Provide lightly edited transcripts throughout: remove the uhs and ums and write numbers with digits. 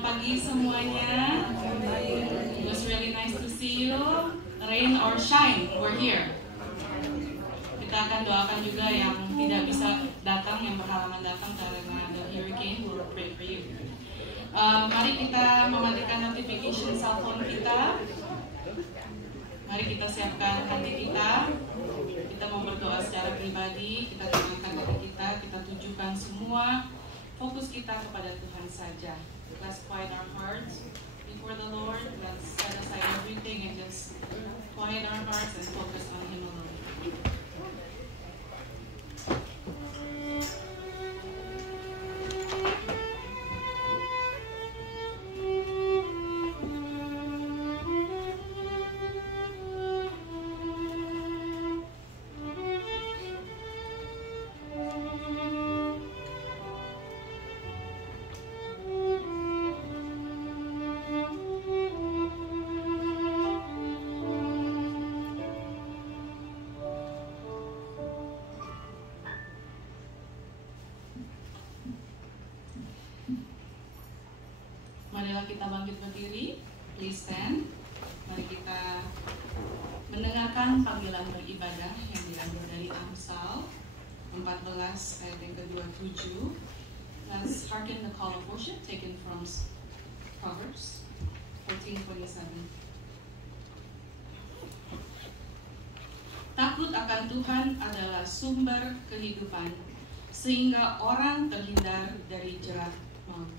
Selamat pagi semuanya. It was really nice to see you. Rain or shine, we're here. Kita akan doakan juga yang tidak bisa datang, yang berhalangan datang karena ada hurricane. We'll pray for you. Mari kita mematikan notification cell phone kita. Mari kita siapkan hati kita. Kita mau berdoa secara pribadi. Kita tenangkan hati kita tujukan semua fokus kita kepada Tuhan saja. Let's quiet our hearts before the Lord. Let's set aside everything and just quiet our hearts and focus on Him alone. Marilah kita bangkit berdiri, please stand. Mari kita mendengarkan panggilan beribadah yang diambil dari Amsal 14 ayat yang ke-27. Let's hearken the call of worship taken from Proverbs 14:27. Takut akan Tuhan adalah sumber kehidupan, sehingga orang terhindar dari jerat maut.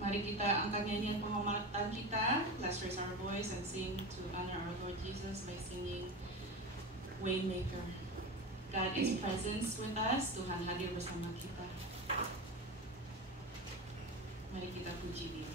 Mari kita angkat nyanyian penghormatan kita. Let's raise our voice and sing to honor our Lord Jesus by singing Waymaker. God is presence with us. Tuhan hadir bersama kita. Mari kita puji Dia.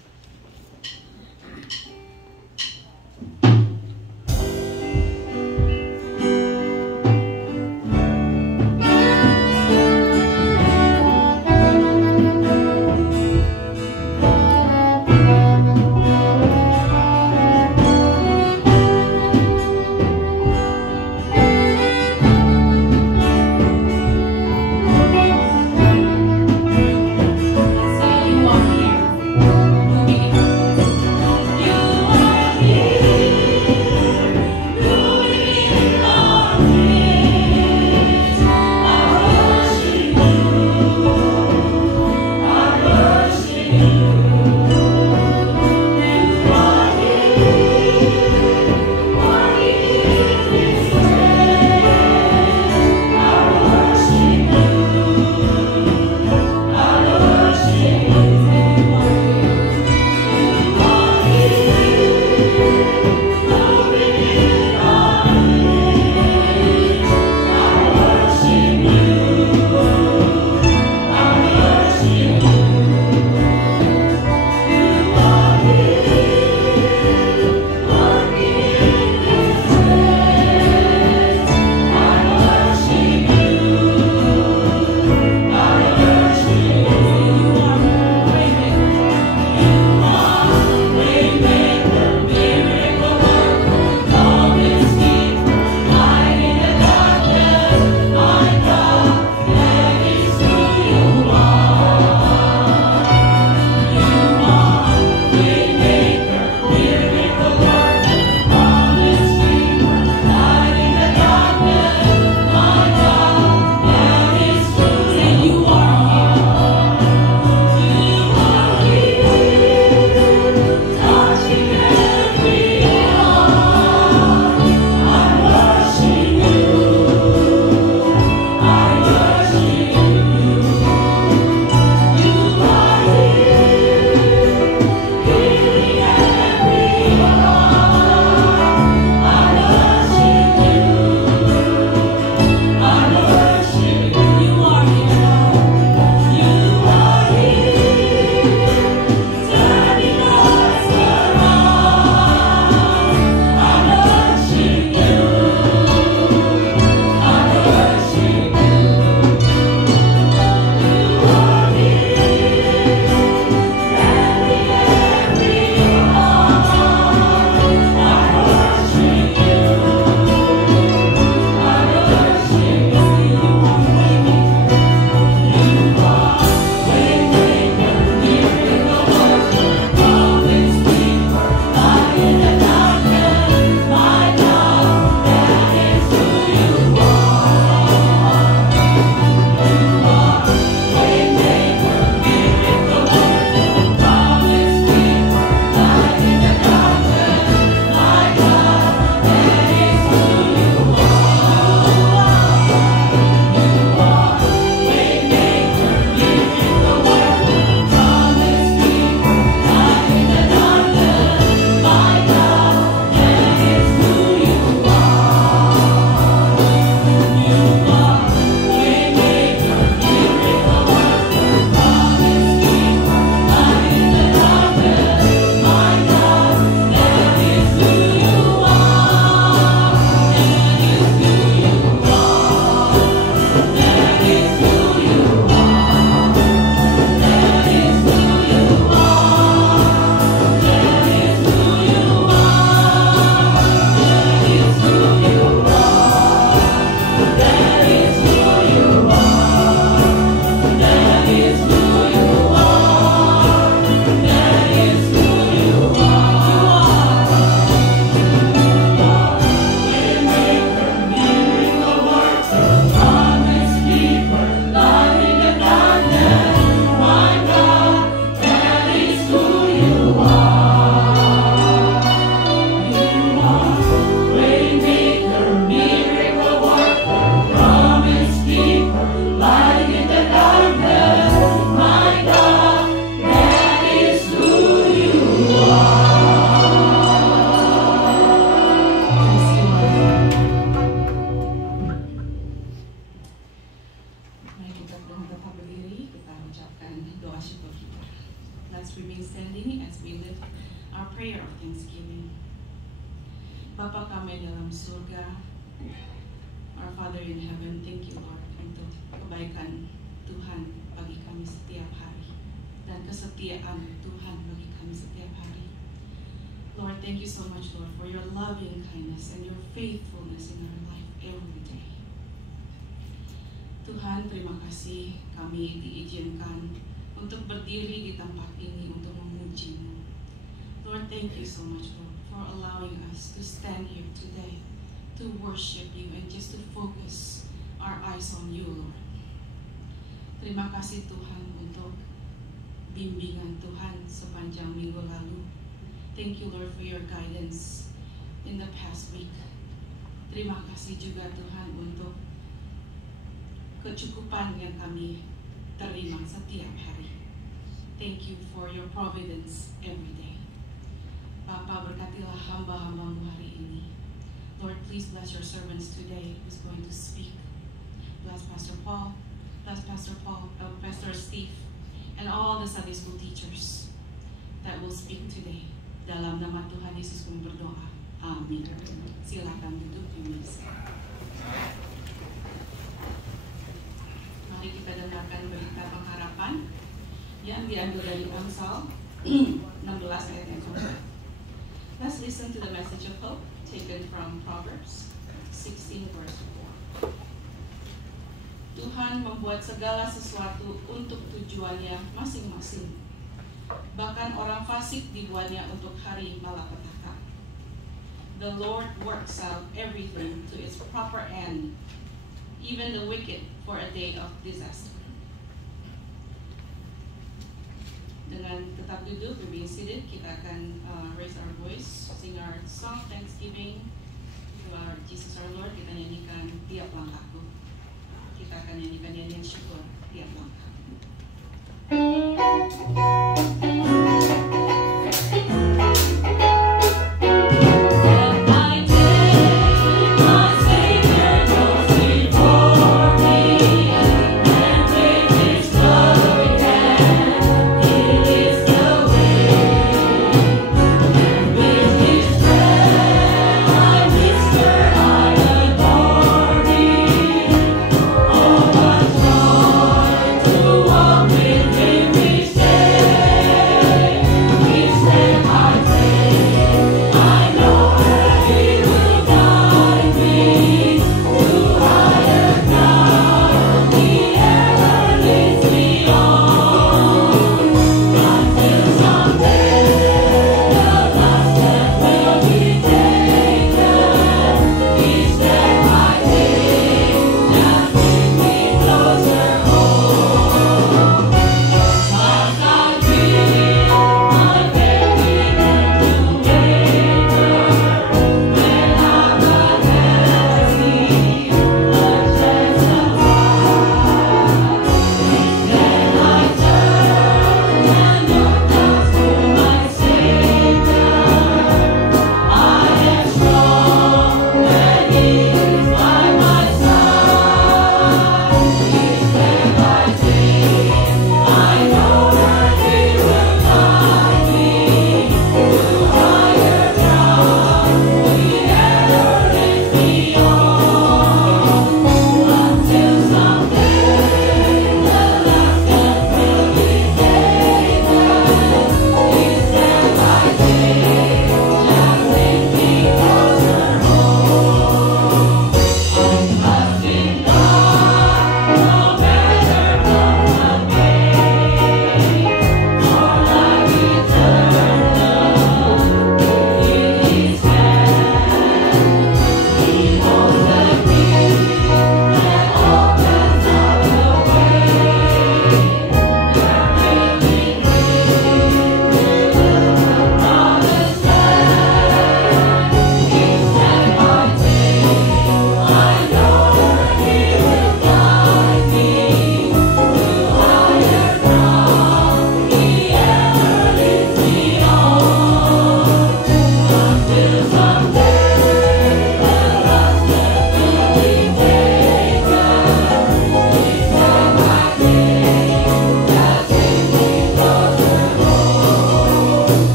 Say you are here. let's remain standing as we lift our prayer of thanksgiving. Bapa kami dalam surga, our Father in heaven, thank you Lord untuk kebaikan Tuhan bagi kami setiap hari dan kesetiaan Tuhan bagi kami setiap hari. Lord, thank you so much Lord for your loving kindness and your faithfulness in our life every day. Tuhan, terima kasih kami diizinkan untuk berdiri di tempat ini untuk memuji-Mu. Lord, thank you so much Lord for allowing us to stand here today to worship you and just to focus our eyes on you, Lord. Terima kasih Tuhan untuk bimbingan Tuhan sepanjang minggu lalu. Thank you Lord for your guidance in the past week. Terima kasih juga Tuhan untuk kecukupan yang kami terima setiap hari. Thank you for your providence every day. Bapa, berkatilah hamba-hamba-Mu hari ini. Lord, please bless your servants today who's going to speak. Bless Pastor Paul, Pastor Steve, and all the Sunday school teachers that will speak today. Dalam nama Tuhan Yesus kami berdoa. Amin. Silakan duduk pemirsa. Mari kita dengarkan berita pengharapan yang diambil dari Amsal 16 ayat yang keempat. Let's listen to the message of hope taken from Proverbs 16 verse 4. Tuhan membuat segala sesuatu untuk tujuannya masing-masing. Bahkan orang fasik dibuatnya untuk hari malapetaka. The Lord works out everything to its proper end, even the wicked for a day of disaster. Dengan tetap duduk, being seated, kita akan raise our voice, sing our song Thanksgiving to our Jesus our Lord. Kita nyanyikan tiap langkahku. Kita akan nyanyikan nyanyian syukur tiap langkah. To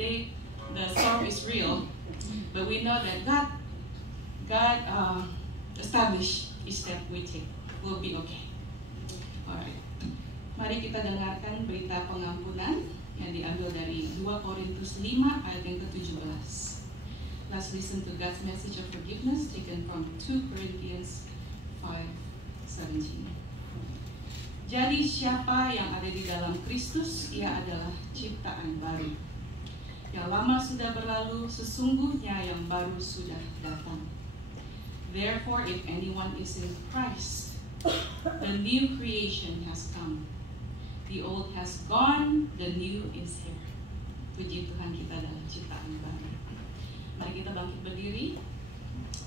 today the storm is real, but we know that God established each step we take will be okay. Alright. Mari kita dengarkan berita pengampunan yang diambil dari 2 Korintus 5 ayat yang ke-17. Let's listen to God's message of forgiveness taken from 2 Corinthians 5:17. Jadi siapa yang ada di dalam Kristus, ia adalah ciptaan baru. Yang lama sudah berlalu, sesungguhnya yang baru sudah datang. Therefore, if anyone is in Christ, the new creation has come. The old has gone, the new is here. Puji Tuhan, kita adalah ciptaan baru. Mari kita bangkit berdiri.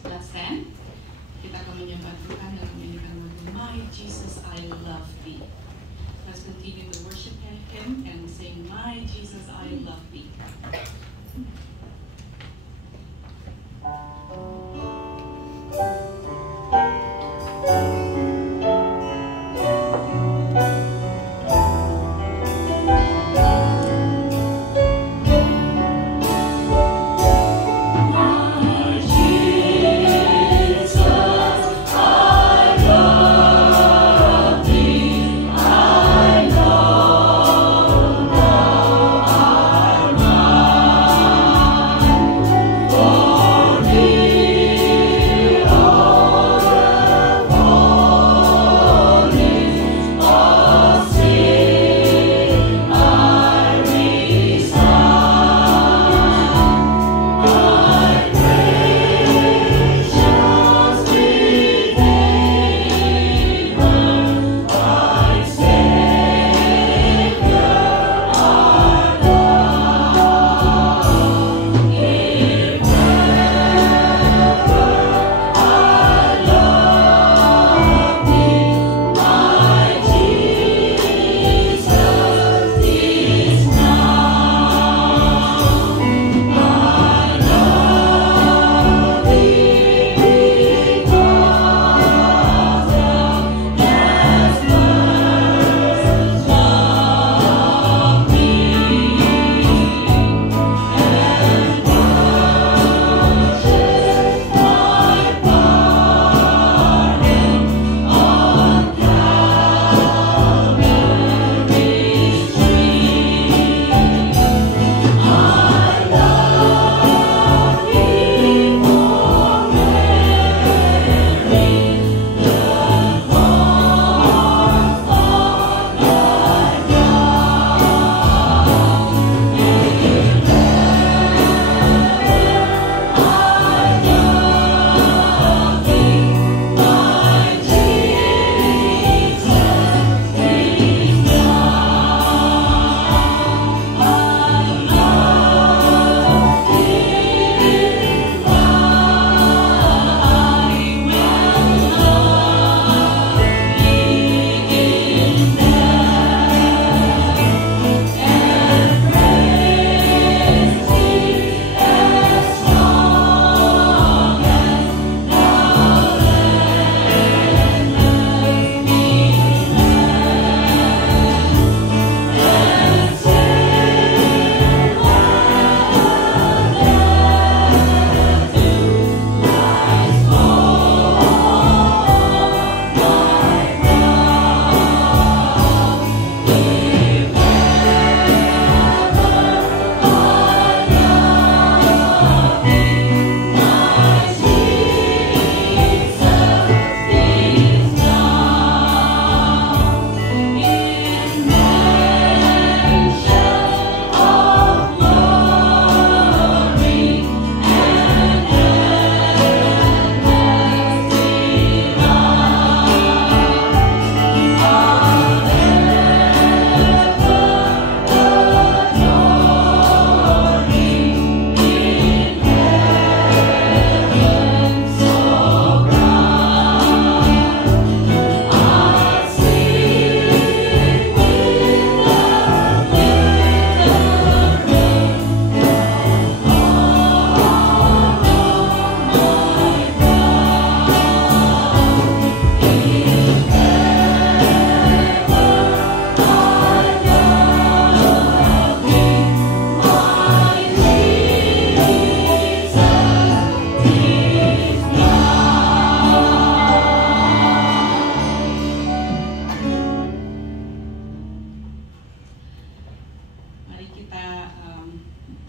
Let's stand. Kita akan menyembah Tuhan dan menyanyikan lagu My Jesus I Love Thee. Let's continue to worship Him and sing My Jesus I Love Thee. I know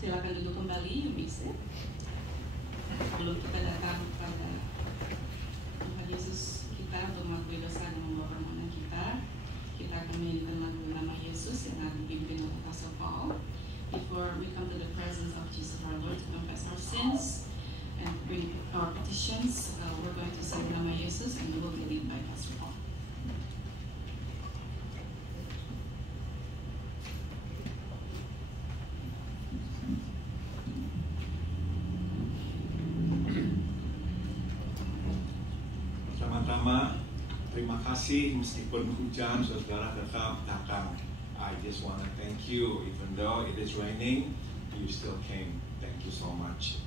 silakan duduk kembali, you may sit. Sebelum kita datang kepada Tuhan Yesus kita untuk mengakui dosa dan membawa permohonan kita, kita akan menyanyikan lagu nama Yesus yang akan dipimpin oleh Pastor Paul. Before we come to the presence of Jesus our Lord to confess our sins and bring our petitions, we're going to sing nama Yesus and we will be led by Pastor Paul. Pertama-tama, terima kasih meskipun hujan, saudara tetap datang. I just want to thank you, even though it is raining, you still came. Thank you so much.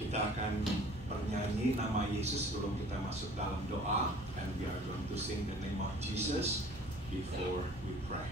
Kita akan bernyanyi nama Yesus sebelum kita masuk dalam doa, and we are going to sing the name of Jesus before we pray.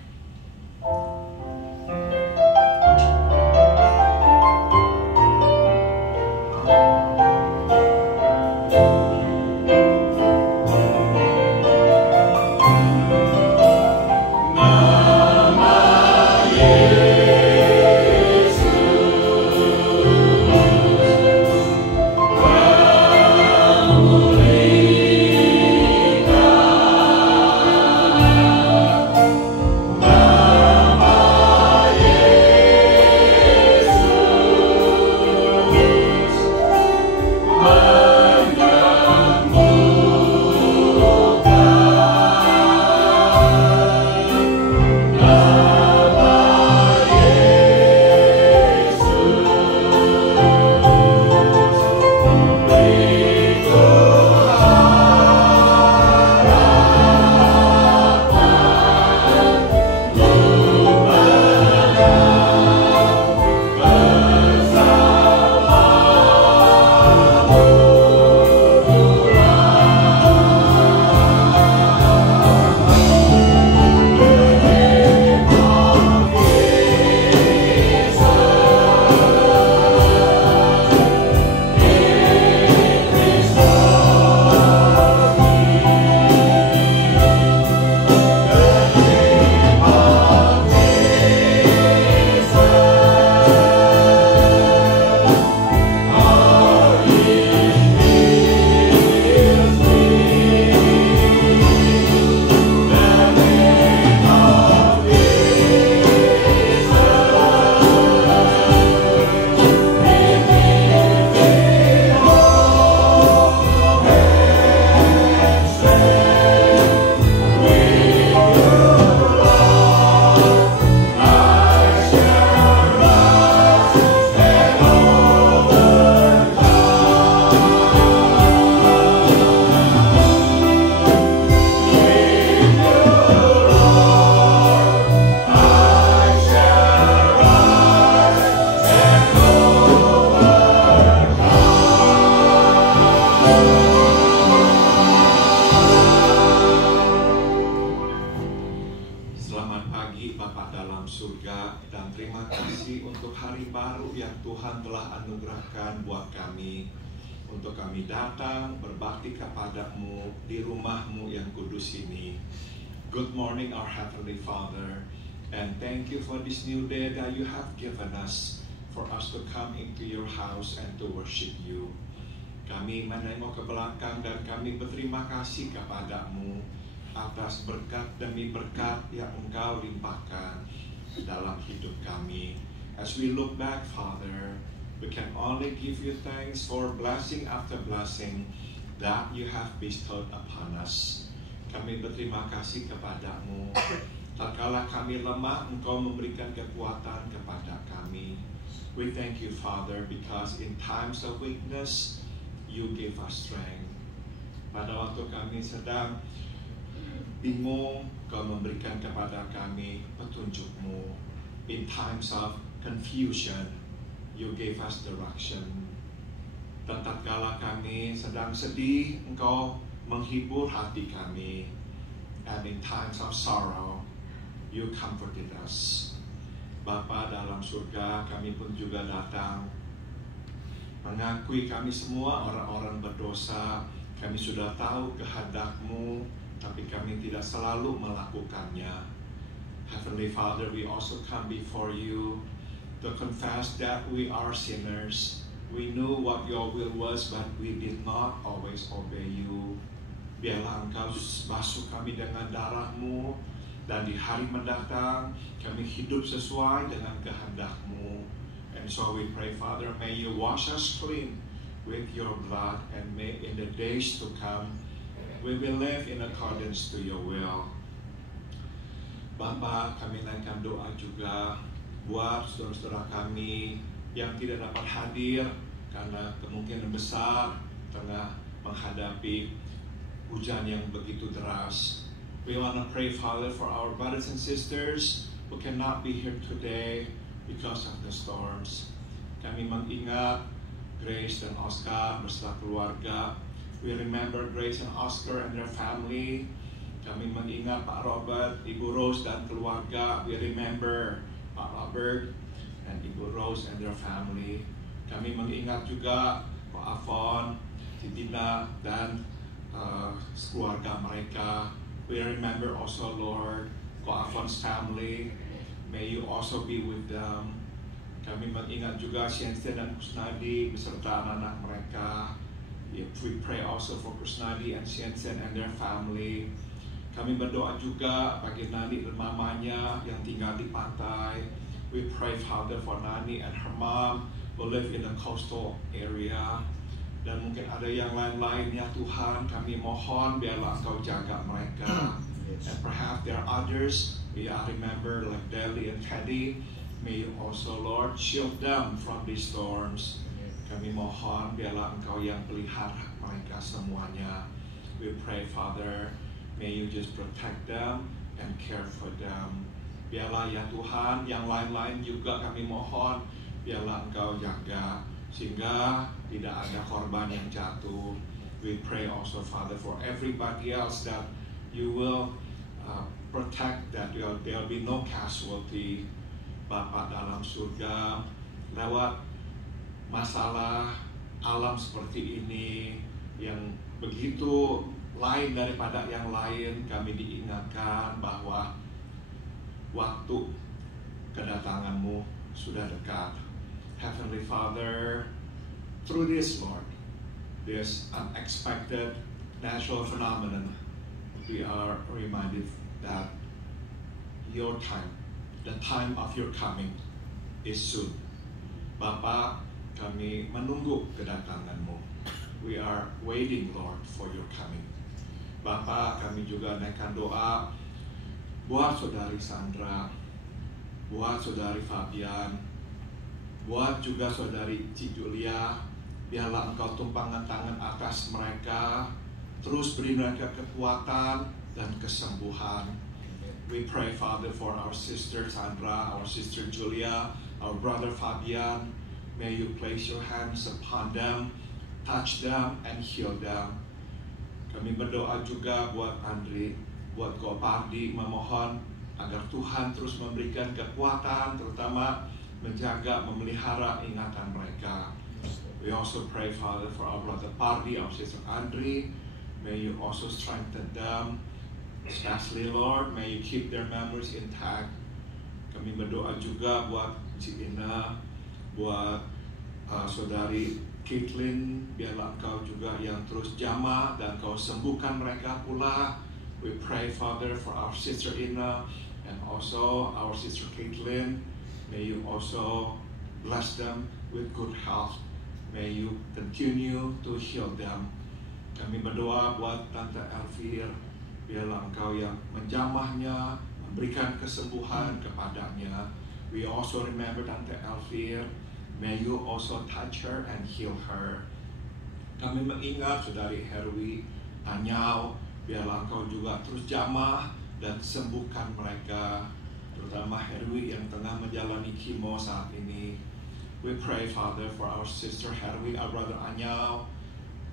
Good morning, our Heavenly Father, and thank you for this new day that you have given us for us to come into your house and to worship you. Kami menengok ke belakang dan kami berterima kasih kepadamu atas berkat demi berkat yang engkau limpahkan dalam hidup kami. As we look back, Father, we can only give you thanks for blessing after blessing that you have bestowed upon us. Kami berterima kasih kepadamu. Tatkala kami lemah, engkau memberikan kekuatan kepada kami. We thank you, Father, because in times of weakness, you give us strength. Pada waktu kami sedang bingung, kau memberikan kepada kami petunjukmu. In times of confusion, you gave us direction. Dan tatkala kami sedang sedih, engkau menghibur hati kami. And in times of sorrow, you comforted us. Bapa dalam surga, kami pun juga datang mengakui kami semua orang-orang berdosa. Kami sudah tahu kehendak-Mu, tapi kami tidak selalu melakukannya. Heavenly Father, we also come before you to confess that we are sinners. We knew what your will was, but we did not always obey you. Biarlah Engkau basuh kami dengan darah-Mu, dan di hari mendatang kami hidup sesuai dengan kehendak-Mu. And so we pray, Father, may you wash us clean with your blood, and may in the days to come we will live in accordance to your will. Bapa, kami naikkan doa juga buat saudara-saudara kami yang tidak dapat hadir karena kemungkinan besar tengah menghadapi hujan yang begitu deras. We want to pray, Father, for our brothers and sisters who cannot be here today because of the storms. Kami mengingat Grace dan Oscar beserta keluarga. We remember Grace and Oscar and their family. Kami mengingat Pak Robert, Ibu Rose dan keluarga. We remember Pak Robert and Ibu Rose and their family. Kami mengingat juga Pak Afon, Titina dan keluarga mereka. We remember also, Lord, Pak Afon's family. May you also be with them. Kami mengingat juga Siensen dan Kusnadi beserta anak-anak mereka. We pray also for Kusnadi and Siensen and their family. Kami berdoa juga bagi Nani dan mamanya yang tinggal di pantai. We pray, Father, for Nani and her mom who live in the coastal area. Dan mungkin ada yang lain-lain, ya Tuhan, kami mohon biarlah Engkau jaga mereka. And perhaps there are others, we remember like Deli and Teddy. May you also, Lord, shield them from these storms. Kami mohon biarlah Engkau yang pelihara mereka semuanya. We pray, Father, may you just protect them and care for them. Biarlah ya Tuhan, yang lain-lain juga kami mohon, biarlah Engkau jaga sehingga tidak ada korban yang jatuh. We pray also, Father, for everybody else that you will protect, that there will be no casualty. Bapa dalam surga, lewat masalah alam seperti ini yang begitu lain daripada yang lain, kami diingatkan bahwa waktu kedatangan-Mu sudah dekat. Heavenly Father, through this, Lord, this unexpected natural phenomenon, we are reminded that your time, the time of your coming, is soon. Bapa, kami menunggu kedatangan-Mu. We are waiting, Lord, for your coming. Bapa, kami juga naikkan doa buat saudari Sandra, buat saudari Fabian, buat juga saudari Ci Julia. Biarlah Engkau tumpangkan tangan atas mereka, terus beri mereka kekuatan dan kesembuhan. We pray, Father, for our sister Sandra, our sister Julia, our brother Fabian. May you place your hands upon them, touch them, and heal them. Kami berdoa juga buat Andri, buat Kopardi, memohon agar Tuhan terus memberikan kekuatan, terutama menjaga, memelihara ingatan mereka. We also pray, Father, for our brother Pardi, our sister Andri. May you also strengthen them. Especially, Lord, may you keep their memories intact. Kami berdoa juga buat Ci Ina, buat saudari Caitlin, biarlah Engkau juga yang terus jamah dan Engkau sembuhkan mereka pula. We pray, Father, for our sister Ina and also our sister Caitlin. May you also bless them with good health. May you continue to heal them. Kami berdoa buat Tante Elvir, biarlah Engkau yang menjamahnya, memberikan kesembuhan kepadanya. We also remember Tante Elvir. May you also touch her and heal her. Kami mengingat saudari Herwi Anyau, biarlah Engkau juga terus jamah dan sembuhkan mereka, terutama Herwi yang tengah menjalani kemo saat ini. We pray, Father, for our sister Herwi, our brother Anyau.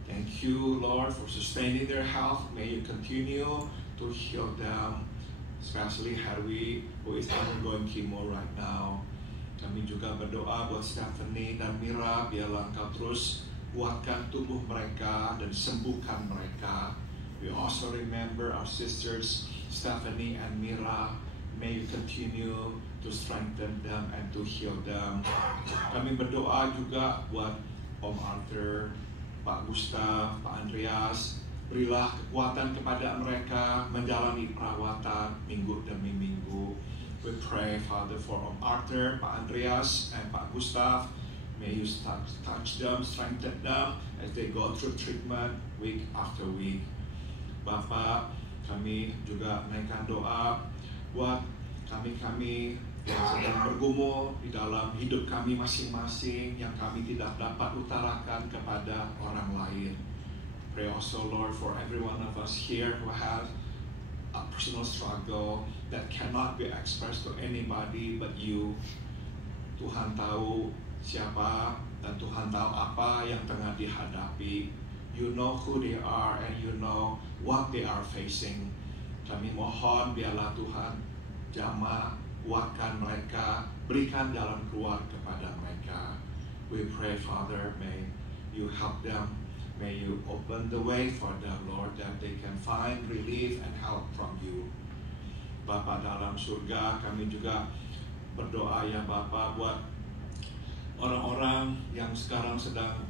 Thank you, Lord, for sustaining their health. May you continue to heal them, especially Herwi, who is undergoing chemo right now. Kami juga berdoa buat Stephanie dan Mira, biarlah Engkau terus kuatkan tubuh mereka dan sembuhkan mereka. We also remember our sisters Stephanie and Mira. May you continue to strengthen them and to heal them. Kami berdoa juga buat Om Arthur, Pak Gustav, Pak Andreas. Berilah kekuatan kepada mereka menjalani perawatan minggu demi minggu. We pray, Father, for Om Arthur, Pak Andreas, and Pak Gustav. May you touch them, strengthen them as they go through treatment week after week. Bapak, kami juga naikkan doa buat kami-kami yang sedang bergumul di dalam hidup kami masing-masing yang kami tidak dapat utarakan kepada orang lain. Pray also, Lord, for every one of us here who has a personal struggle that cannot be expressed to anybody but you. Tuhan tahu siapa dan Tuhan tahu apa yang tengah dihadapi. You know who they are and you know what they are facing. Kami mohon biarlah Tuhan jamah, kuatkan mereka, berikan jalan keluar kepada mereka. We pray, Father, may you help them. May you open the way for them, Lord, that they can find relief and help from you. Bapa dalam surga, kami juga berdoa ya Bapa buat orang-orang yang sekarang sedang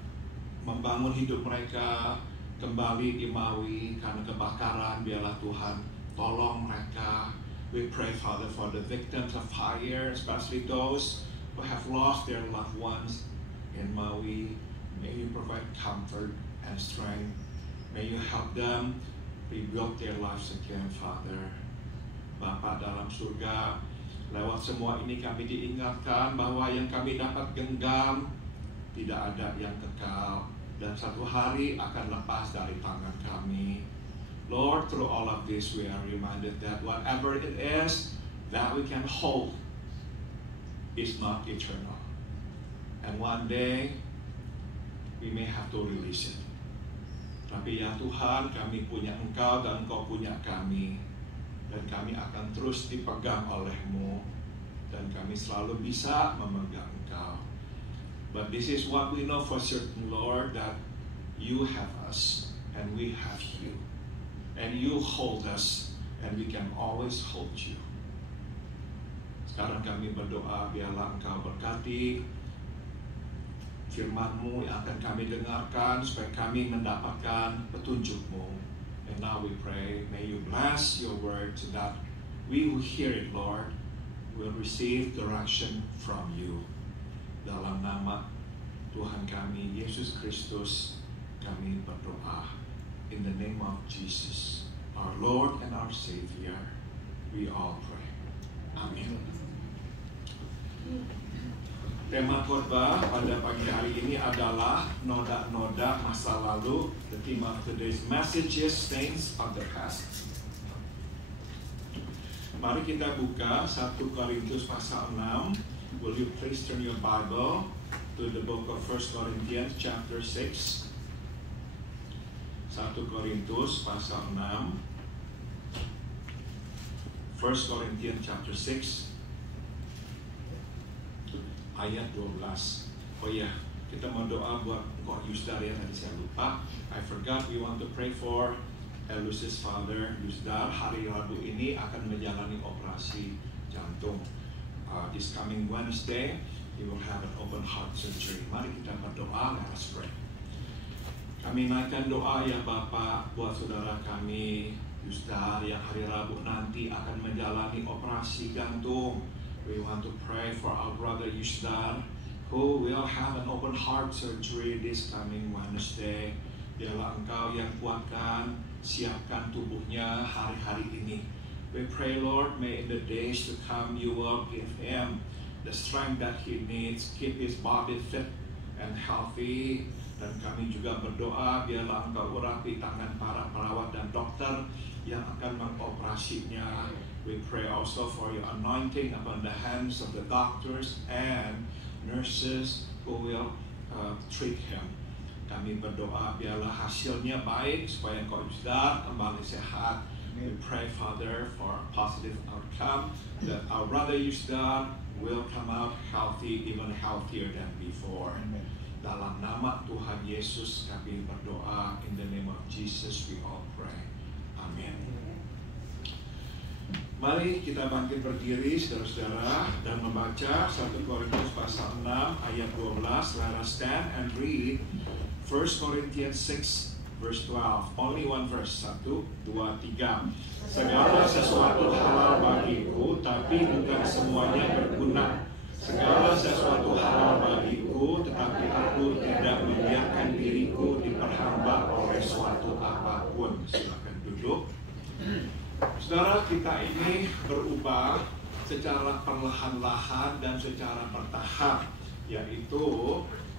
membangun hidup mereka kembali di Maui karena kebakaran. Biarlah Tuhan tolong mereka. We pray, Father, for the victims of fire, especially those who have lost their loved ones in Maui. May you provide comfort and strength. May you help them rebuild their lives again, Father. Bapa dalam surga, lewat semua ini kami diingatkan bahwa yang kami dapat genggam tidak ada yang kekal dan satu hari akan lepas dari tangan kami. Lord, through all of this we are reminded that whatever it is that we can hold is not eternal. And one day we may have to release it. Tapi ya Tuhan, kami punya Engkau dan Engkau punya kami. Dan kami akan terus dipegang oleh-Mu. Dan kami selalu bisa memegang Engkau. But this is what we know for certain, Lord, that you have us and we have you. And you hold us and we can always hold you. Sekarang kami berdoa, biarlah Engkau berkati firman-Mu yang akan kami dengarkan supaya kami mendapatkan petunjuk-Mu. And now we pray, may you bless your word so that we who hear it, Lord, will receive direction from you. Dalam nama Tuhan kami, Yesus Kristus, kami berdoa. In the name of Jesus, our Lord and our Savior, we all pray. Amen. Tema khotbah pada pagi hari ini adalah noda-noda masa lalu. The theme of today's message is stains of the past. Mari kita buka 1 Korintus pasal 6. Will you please turn your Bible to the book of 1 Corinthians chapter 6. 1 Korintus pasal 6. 1 Corinthians chapter 6. Ayat 12. Oh ya, kita mau doa buat Kok Yusdar ya, tadi saya lupa. I forgot, we want to pray for Elus's father, Yusdar. Hari Rabu ini akan menjalani operasi jantung. This coming Wednesday, he will have an open heart surgery. Mari kita berdoa, let us pray. Kami naikkan doa ya Bapak buat saudara kami, Yusdar, yang hari Rabu nanti akan menjalani operasi jantung. We want to pray for our brother Yusdar, who will have an open heart surgery this coming Wednesday. Biarlah Engkau yang kuatkan, siapkan tubuhnya hari-hari ini. We pray, Lord, may in the days to come you will give him the strength that he needs, keep his body fit and healthy. Dan kami juga berdoa, biarlah Engkau urapi tangan para perawat dan dokter yang akan mengoperasinya. We pray also for your anointing upon the hands of the doctors and nurses who will treat him. Kami berdoa biarlah hasilnya baik supaya Engkau Yusdar kembali sehat. We pray, Father, for a positive outcome that our brother Yusdar will come out healthy, even healthier than before. Dalam nama Tuhan Yesus kami berdoa. In the name of Jesus we all pray. Amen. Mari kita bangkit berdiri, saudara-saudara, dan membaca 1 Korintus pasal 6 ayat 12. Let us stand and read 1 Corinthians 6 verse 12. Only one verse. 1, 2, 3. Segala sesuatu halal bagiku, tapi bukan semuanya berguna. Segala sesuatu halal bagiku, tetapi aku tidak membiarkan diriku diperhamba oleh suatu apapun. Silakan duduk. Saudara, kita ini berubah secara perlahan-lahan dan secara bertahap, yaitu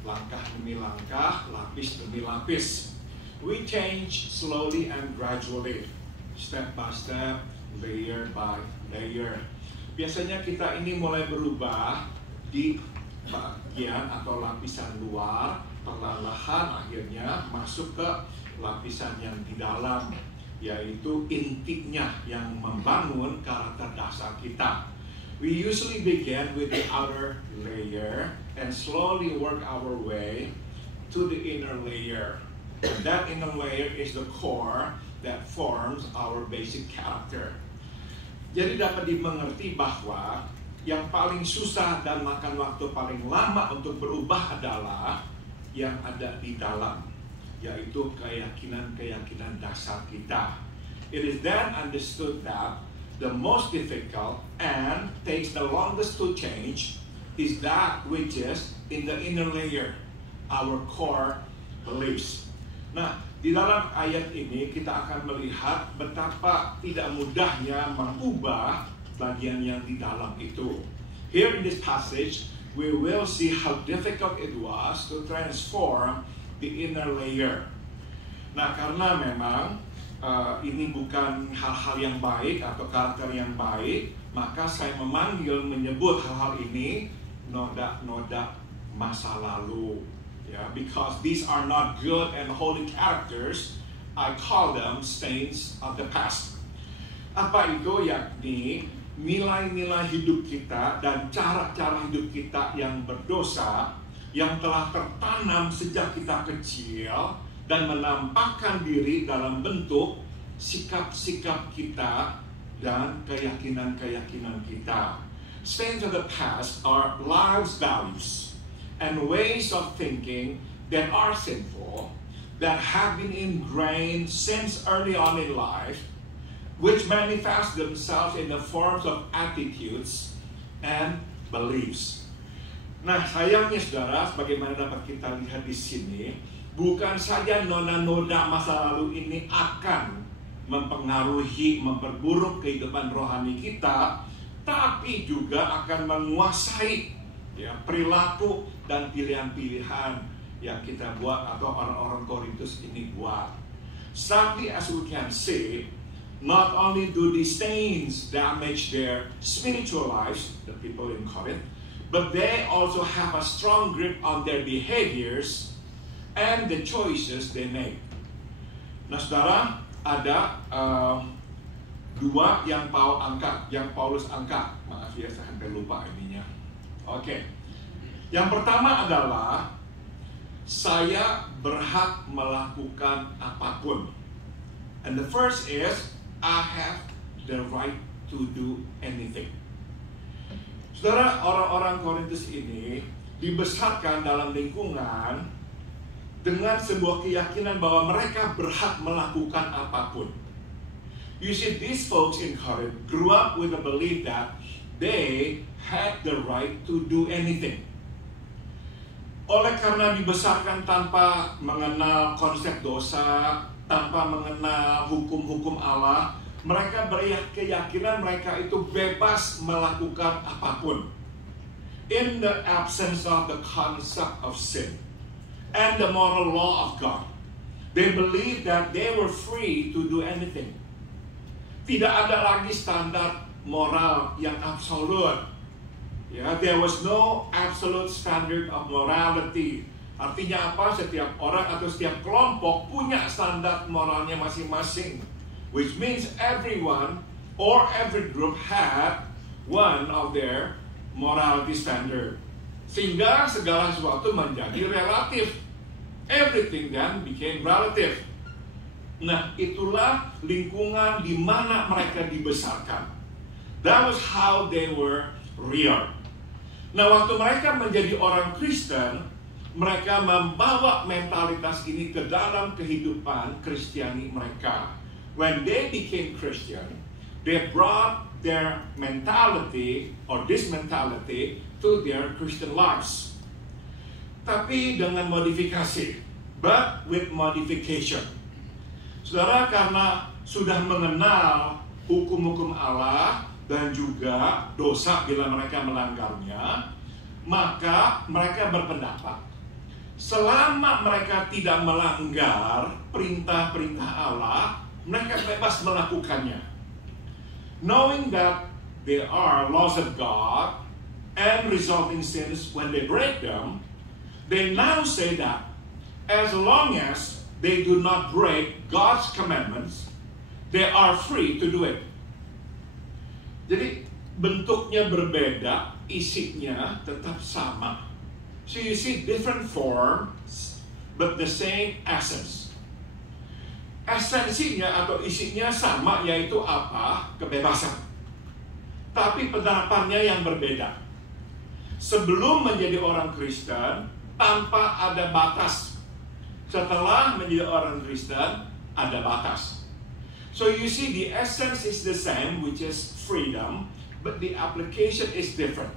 langkah demi langkah, lapis demi lapis. We change slowly and gradually, step by step, layer by layer. Biasanya kita ini mulai berubah di bagian atau lapisan luar, perlahan-lahan akhirnya masuk ke lapisan yang di dalam, yaitu intinya yang membangun karakter dasar kita. We usually begin with the outer layer and slowly work our way to the inner layer. And that inner layer is the core that forms our basic character. Jadi dapat dimengerti bahwa yang paling susah dan makan waktu paling lama untuk berubah adalah yang ada di dalam, yaitu keyakinan-keyakinan dasar kita. It is then understood that the most difficult and takes the longest to change is that which is in the inner layer, our core beliefs. Nah, di dalam ayat ini kita akan melihat betapa tidak mudahnya mengubah bagian yang di dalam itu. Here in this passage, we will see how difficult it was to transform the inner layer. Nah, karena memang ini bukan hal-hal yang baik atau karakter yang baik, maka saya menyebut hal-hal ini noda-noda masa lalu. Because these are not good and holy characters, I call them stains of the past. Apa itu? Yakni nilai-nilai hidup kita dan cara-cara hidup kita yang berdosa, yang telah tertanam sejak kita kecil dan menampakkan diri dalam bentuk sikap-sikap kita dan keyakinan-keyakinan kita. Stains of the past are life's values and ways of thinking that are sinful, that have been ingrained since early on in life, which manifest themselves in the forms of attitudes and beliefs. Nah, sayangnya saudara, sebagaimana dapat kita lihat di sini, bukan saja noda-noda masa lalu ini akan mempengaruhi, memperburuk kehidupan rohani kita, tapi juga akan menguasai perilaku dan pilihan-pilihan yang kita buat atau orang-orang Korintus ini buat. Sadly, as we can see, not only do these stains damage their spiritual lives, the people in Corinth, but they also have a strong grip on their behaviors and the choices they make. Nah, saudara, ada dua yang Paulus angkat. Maaf ya, saya hampir lupa ininya. Oke. Yang pertama adalah saya berhak melakukan apapun. And the first is I have the right to do anything. Saudara, orang-orang Korintus ini dibesarkan dalam lingkungan dengan sebuah keyakinan bahwa mereka berhak melakukan apapun. You see, these folks in Corinth grew up with a belief that they had the right to do anything. Oleh karena dibesarkan tanpa mengenal konsep dosa, tanpa mengenal hukum-hukum Allah, mereka berkeyakinan mereka itu bebas melakukan apapun. In the absence of the concept of sin and the moral law of God, they believed that they were free to do anything. Tidak ada lagi standar moral yang absolut. There was no absolute standard of morality. Artinya apa? Setiap orang atau setiap kelompok punya standar moralnya masing-masing. Which means everyone or every group had one of their morality standard. Sehingga segala sesuatu menjadi relatif. Everything then became relative. Nah, itulah lingkungan di mana mereka dibesarkan. That was how they were reared. Nah, waktu mereka menjadi orang Kristen, mereka membawa mentalitas ini ke dalam kehidupan Kristiani mereka. When they became Christian, they brought their mentality or this mentality to their Christian lives. Tapi dengan modifikasi, but with modification. Saudara, karena sudah mengenal hukum-hukum Allah dan juga dosa bila mereka melanggarnya, maka mereka berpendapat selama mereka tidak melanggar perintah-perintah Allah, mereka bebas melakukannya. Knowing that there are laws of God and resulting sins when they break them, they now say that as long as they do not break God's commandments, they are free to do it. Jadi bentuknya berbeda, isinya tetap sama. So you see different forms, but the same essence. Esensinya atau isinya sama, yaitu apa? Kebebasan. Tapi penerapannya yang berbeda. Sebelum menjadi orang Kristen, tanpa ada batas. Setelah menjadi orang Kristen, ada batas. So you see the essence is the same, which is freedom, but the application is different.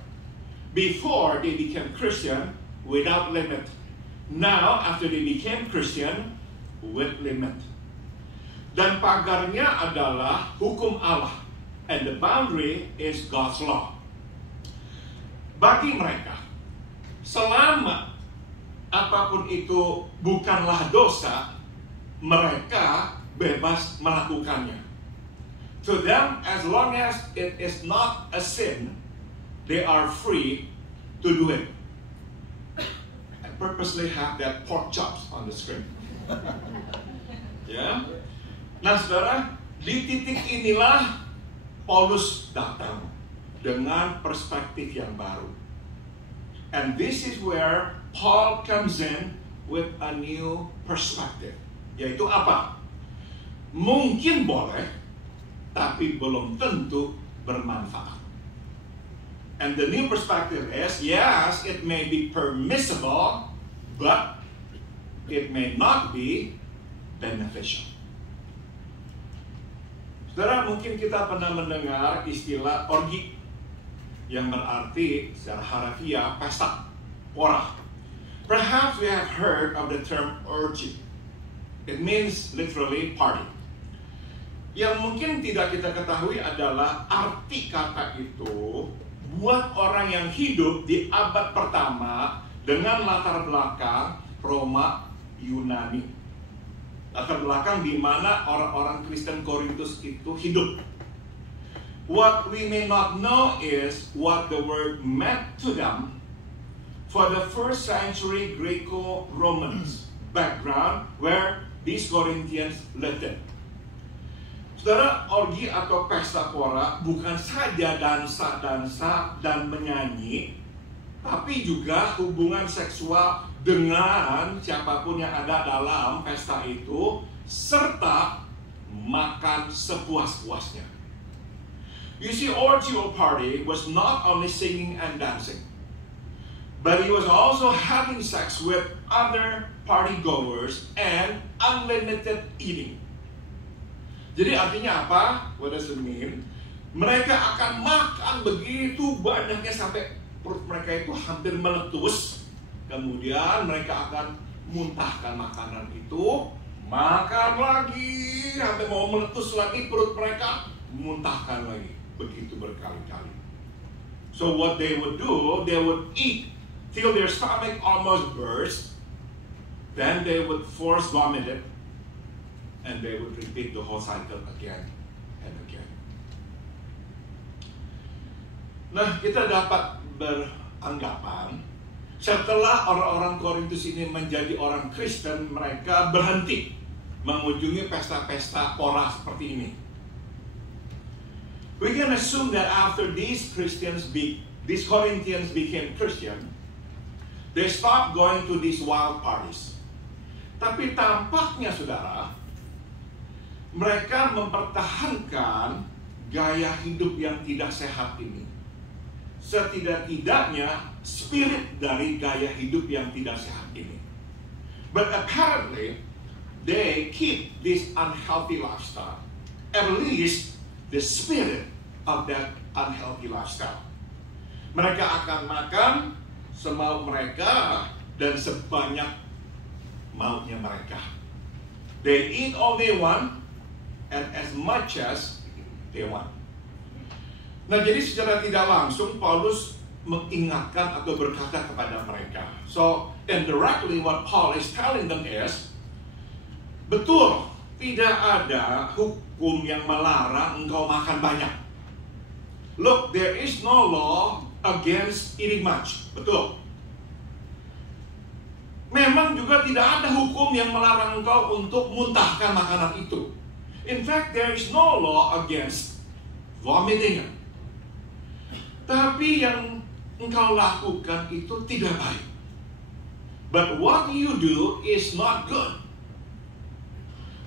Before they became Christian, without limit. Now, after they became Christian, with limit. Dan pagarnya adalah hukum Allah, and the boundary is God's law. Bagi mereka, selama apapun itu bukanlah dosa, mereka bebas melakukannya. To them, as long as it is not a sin, they are free to do it. I purposely have that pork chops on the screen. Ya. Nah, saudara, di titik inilah Paulus datang dengan perspektif yang baru. And this is where Paul comes in with a new perspective. Yaitu apa? Mungkin boleh, tapi belum tentu bermanfaat. And the new perspective is, yes, it may be permissible, but it may not be beneficial. Saudara, mungkin kita pernah mendengar istilah orgi, yang berarti secara harafiah pesta, pora. Perhaps we have heard of the term orgy. It means literally party. Yang mungkin tidak kita ketahui adalah arti kata itu buat orang yang hidup di abad pertama dengan latar belakang Roma Yunani. Latar belakang di mana orang-orang Kristen Korintus itu hidup. What we may not know is what the word meant to them for the first century Greco-Romans background where these Corinthians lived in. Saudara, orgi atau pesta pora bukan saja dansa-dansa dan menyanyi, tapi juga hubungan seksual dengan siapapun yang ada dalam pesta itu, serta makan sepuas-puasnya. You see, orgy or party was not only singing and dancing, but he was also having sex with other party goers and unlimited eating. Jadi artinya apa? What does it mean? Mereka akan makan begitu banyaknya sampai perut mereka itu hampir meletus. Kemudian mereka akan muntahkan makanan itu, makan lagi, sampai mau meletus lagi perut mereka, muntahkan lagi. Begitu berkali-kali. So what they would do, they would eat till their stomach almost burst. Then they would force vomit it. And they would repeat the whole cycle again and again. Nah, kita dapat beranggapan setelah orang-orang Korintus ini menjadi orang Kristen, mereka berhenti mengunjungi pesta-pesta pora seperti ini. We can assume that after these Corinthians became Christian, they stopped going to these wild parties. Tapi tampaknya, saudara, mereka mempertahankan gaya hidup yang tidak sehat ini. Setidak-tidaknya spirit dari gaya hidup yang tidak sehat ini. But apparently, they keep this unhealthy lifestyle. At least the spirit of that unhealthy lifestyle. Mereka akan makan semau mereka dan sebanyak maunya mereka. They eat all they want and as much as they want. Nah, jadi secara tidak langsung Paulus mengingatkan atau berkata kepada mereka. So, indirectly what Paul is telling them is, betul, tidak ada hukum yang melarang engkau makan banyak. Look, there is no law against eating much. Betul. Memang juga tidak ada hukum yang melarang engkau untuk muntahkan makanan itu. In fact, there is no law against vomiting it. Tapi yang engkau lakukan itu tidak baik. But what you do is not good.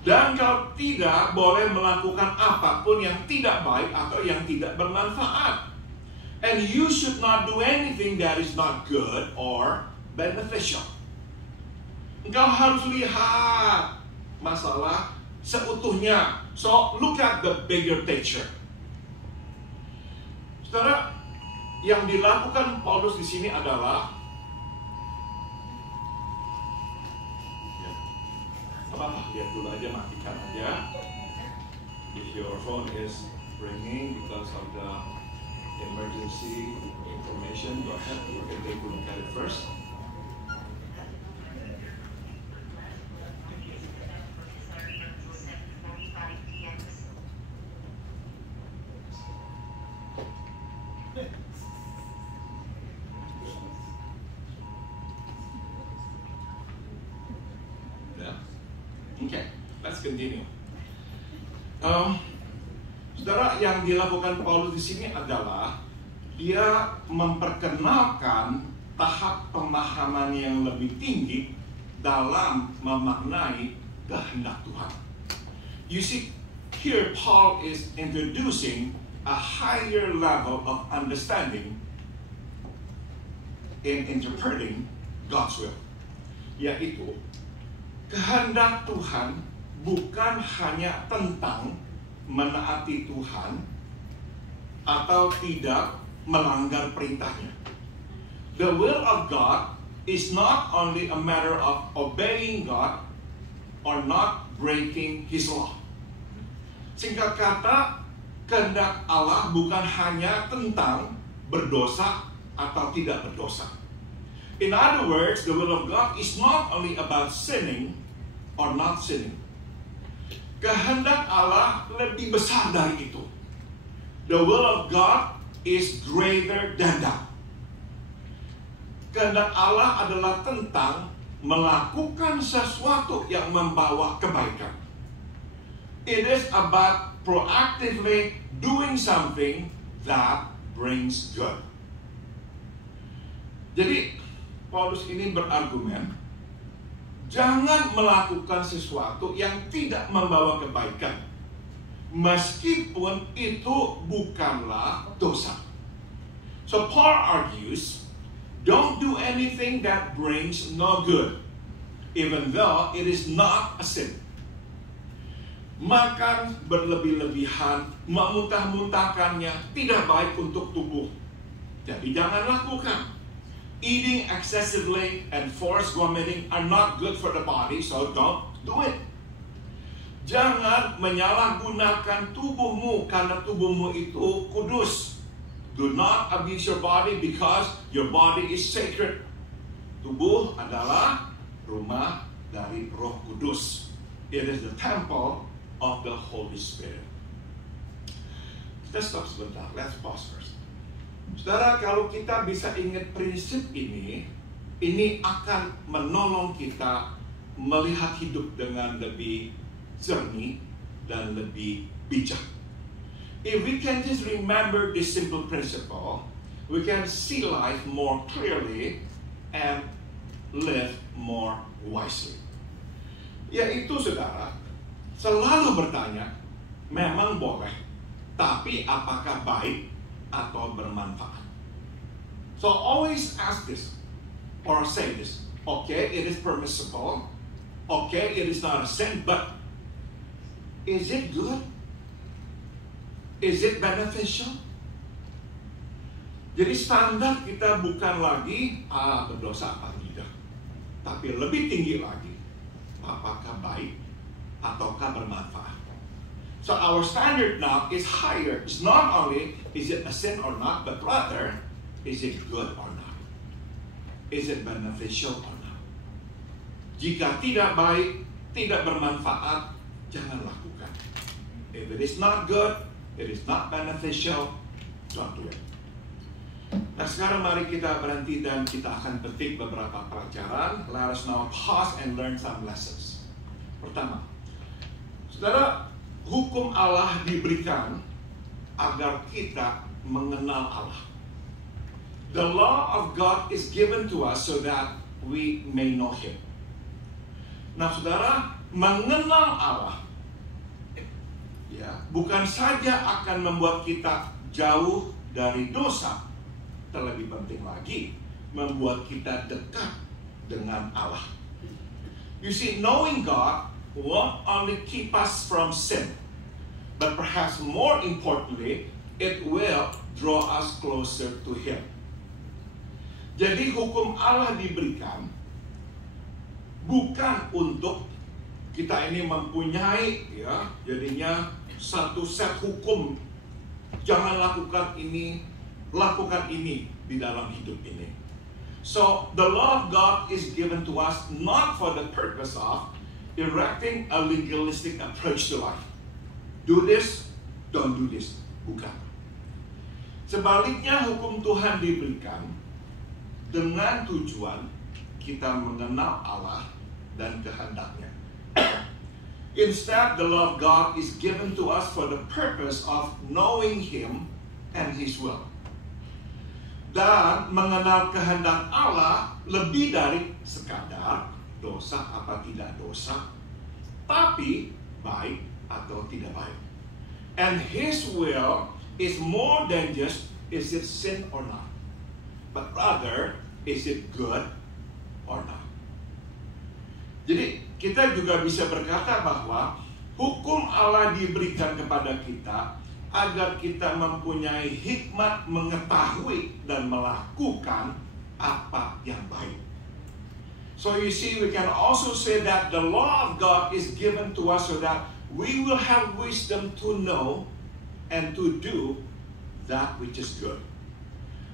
Dan kau tidak boleh melakukan apapun yang tidak baik atau yang tidak bermanfaat. And you should not do anything that is not good or beneficial. Engkau harus lihat masalah seutuhnya. So, look at the bigger picture. Saudara, yang dilakukan Paulus di sini adalah apa-apa, lihat dulu aja, matikan aja. If your phone is ringing because of the emergency information, go ahead, you can take a look at it first. Okay, let's continue. Saudara, yang dilakukan Paulus di sini adalah dia memperkenalkan tahap pemahaman yang lebih tinggi dalam memaknai kehendak Tuhan. You see, here Paul is introducing a higher level of understanding in interpreting God's will, yaitu kehendak Tuhan bukan hanya tentang menaati Tuhan atau tidak melanggar perintahnya. The will of God is not only a matter of obeying God or not breaking His law. Singkat kata, kehendak Allah bukan hanya tentang berdosa atau tidak berdosa. In other words, the will of God is not only about sinning or not sinning. Kehendak Allah lebih besar dari itu. The will of God is greater than that. Kehendak Allah adalah tentang melakukan sesuatu yang membawa kebaikan. It is about proactively doing something that brings good. Jadi, Paulus ini berargumen, jangan melakukan sesuatu yang tidak membawa kebaikan, meskipun itu bukanlah dosa. So Paul argues, don't do anything that brings no good, even though it is not a sin. Makan berlebih-lebihan, memuntah-muntahkannya tidak baik untuk tubuh. Jadi jangan lakukan. Eating excessively and forced vomiting are not good for the body, so don't do it. Jangan menyalahgunakan tubuhmu karena tubuhmu itu kudus. Do not abuse your body because your body is sacred. Tubuh adalah rumah dari Roh Kudus. It is the temple of the Holy Spirit. Let's stop sebentar. Let's pause first. Saudara, kalau kita bisa ingat prinsip ini akan menolong kita melihat hidup dengan lebih jernih dan lebih bijak. If we can just remember this simple principle, we can see life more clearly and live more wisely. Yaitu, saudara, selalu bertanya, memang boleh tapi apakah baik atau bermanfaat? So always ask this or say this. Okay, it is permissible. Okay, it is not a sin, but is it good? Is it beneficial? Jadi standar kita bukan lagi berdosa apa tidak, tapi lebih tinggi lagi, apakah baik ataukah bermanfaat. So our standard now is higher. It's not only is it a sin or not, but rather is it good or not? Is it beneficial or not? Jika tidak baik, tidak bermanfaat, jangan lakukan. If it is not good, it is not beneficial, don't do it. Nah sekarang mari kita berhenti dan kita akan petik beberapa pelajaran. Let us now pause and learn some lessons. Pertama, saudara, hukum Allah diberikan agar kita mengenal Allah. The law of God is given to us so that we may know Him. Nah saudara, mengenal Allah ya, bukan saja akan membuat kita jauh dari dosa, terlebih penting lagi membuat kita dekat dengan Allah. You see, knowing God won't only keep us from sin, but perhaps more importantly, it will draw us closer to Him. Jadi hukum Allah diberikan bukan untuk kita ini mempunyai ya, jadinya satu set hukum, jangan lakukan ini, lakukan ini di dalam hidup ini. So the law of God is given to us not for the purpose of erecting a legalistic approach to life. Do this, don't do this. Bukan. Sebaliknya hukum Tuhan diberikan dengan tujuan kita mengenal Allah dan kehendaknya. Instead, the law of God is given to us for the purpose of knowing Him and His will. Dan mengenal kehendak Allah lebih dari sekadar dosa apa tidak dosa, tapi baik atau tidak baik. And His will is more than just is it sin or not, but rather is it good or not. Jadi kita juga bisa berkata bahwa hukum Allah diberikan kepada kita agar kita mempunyai hikmat mengetahui dan melakukan apa yang baik. So you see, we can also say that the law of God is given to us so that we will have wisdom to know and to do that which is good.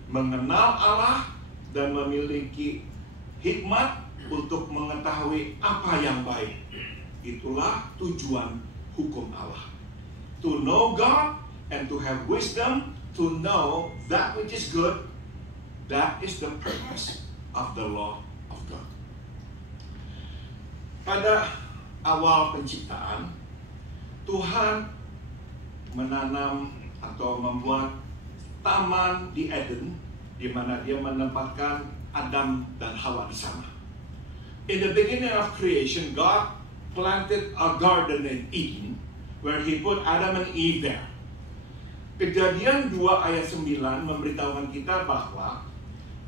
Mengenal Allah dan memiliki hikmat untuk mengetahui apa yang baik. Itulah tujuan hukum Allah. To know God and to have wisdom to know that which is good. That is the purpose of the law of God. Pada awal penciptaan, Tuhan menanam atau membuat taman di Eden, di mana Dia menempatkan Adam dan Hawa di sana. In the beginning of creation, God planted a garden in Eden, where He put Adam and Eve there. Kejadian 2 ayat 9 memberitahukan kita bahwa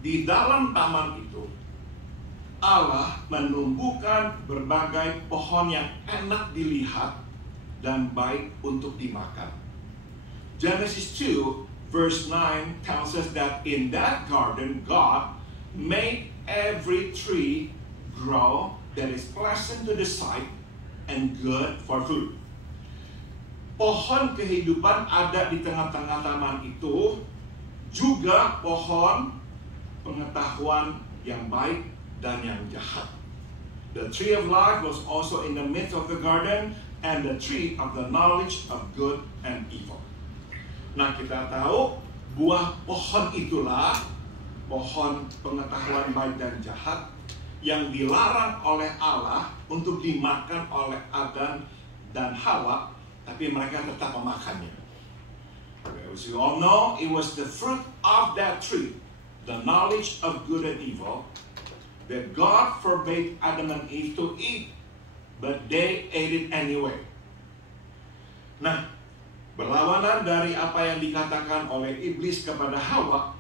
di dalam taman itu Allah menumbuhkan berbagai pohon yang enak dilihat dan baik untuk dimakan. Genesis 2 verse 9 tells us that in that garden God made every tree grow that is pleasant to the sight and good for food. Pohon kehidupan ada di tengah-tengah taman itu, juga pohon pengetahuan yang baik dan yang jahat. The tree of life was also in the midst of the garden, and the tree of the knowledge of good and evil. Nah, kita tahu buah pohon itulah pohon pengetahuan baik dan jahat yang dilarang oleh Allah untuk dimakan oleh Adam dan Hawa, tapi mereka tetap memakannya. As you all know, it was the fruit of that tree, the knowledge of good and evil, that God forbade Adam and Eve to eat, but they ate it anyway. Nah, Berlawanan dari apa yang dikatakan oleh iblis kepada Hawa,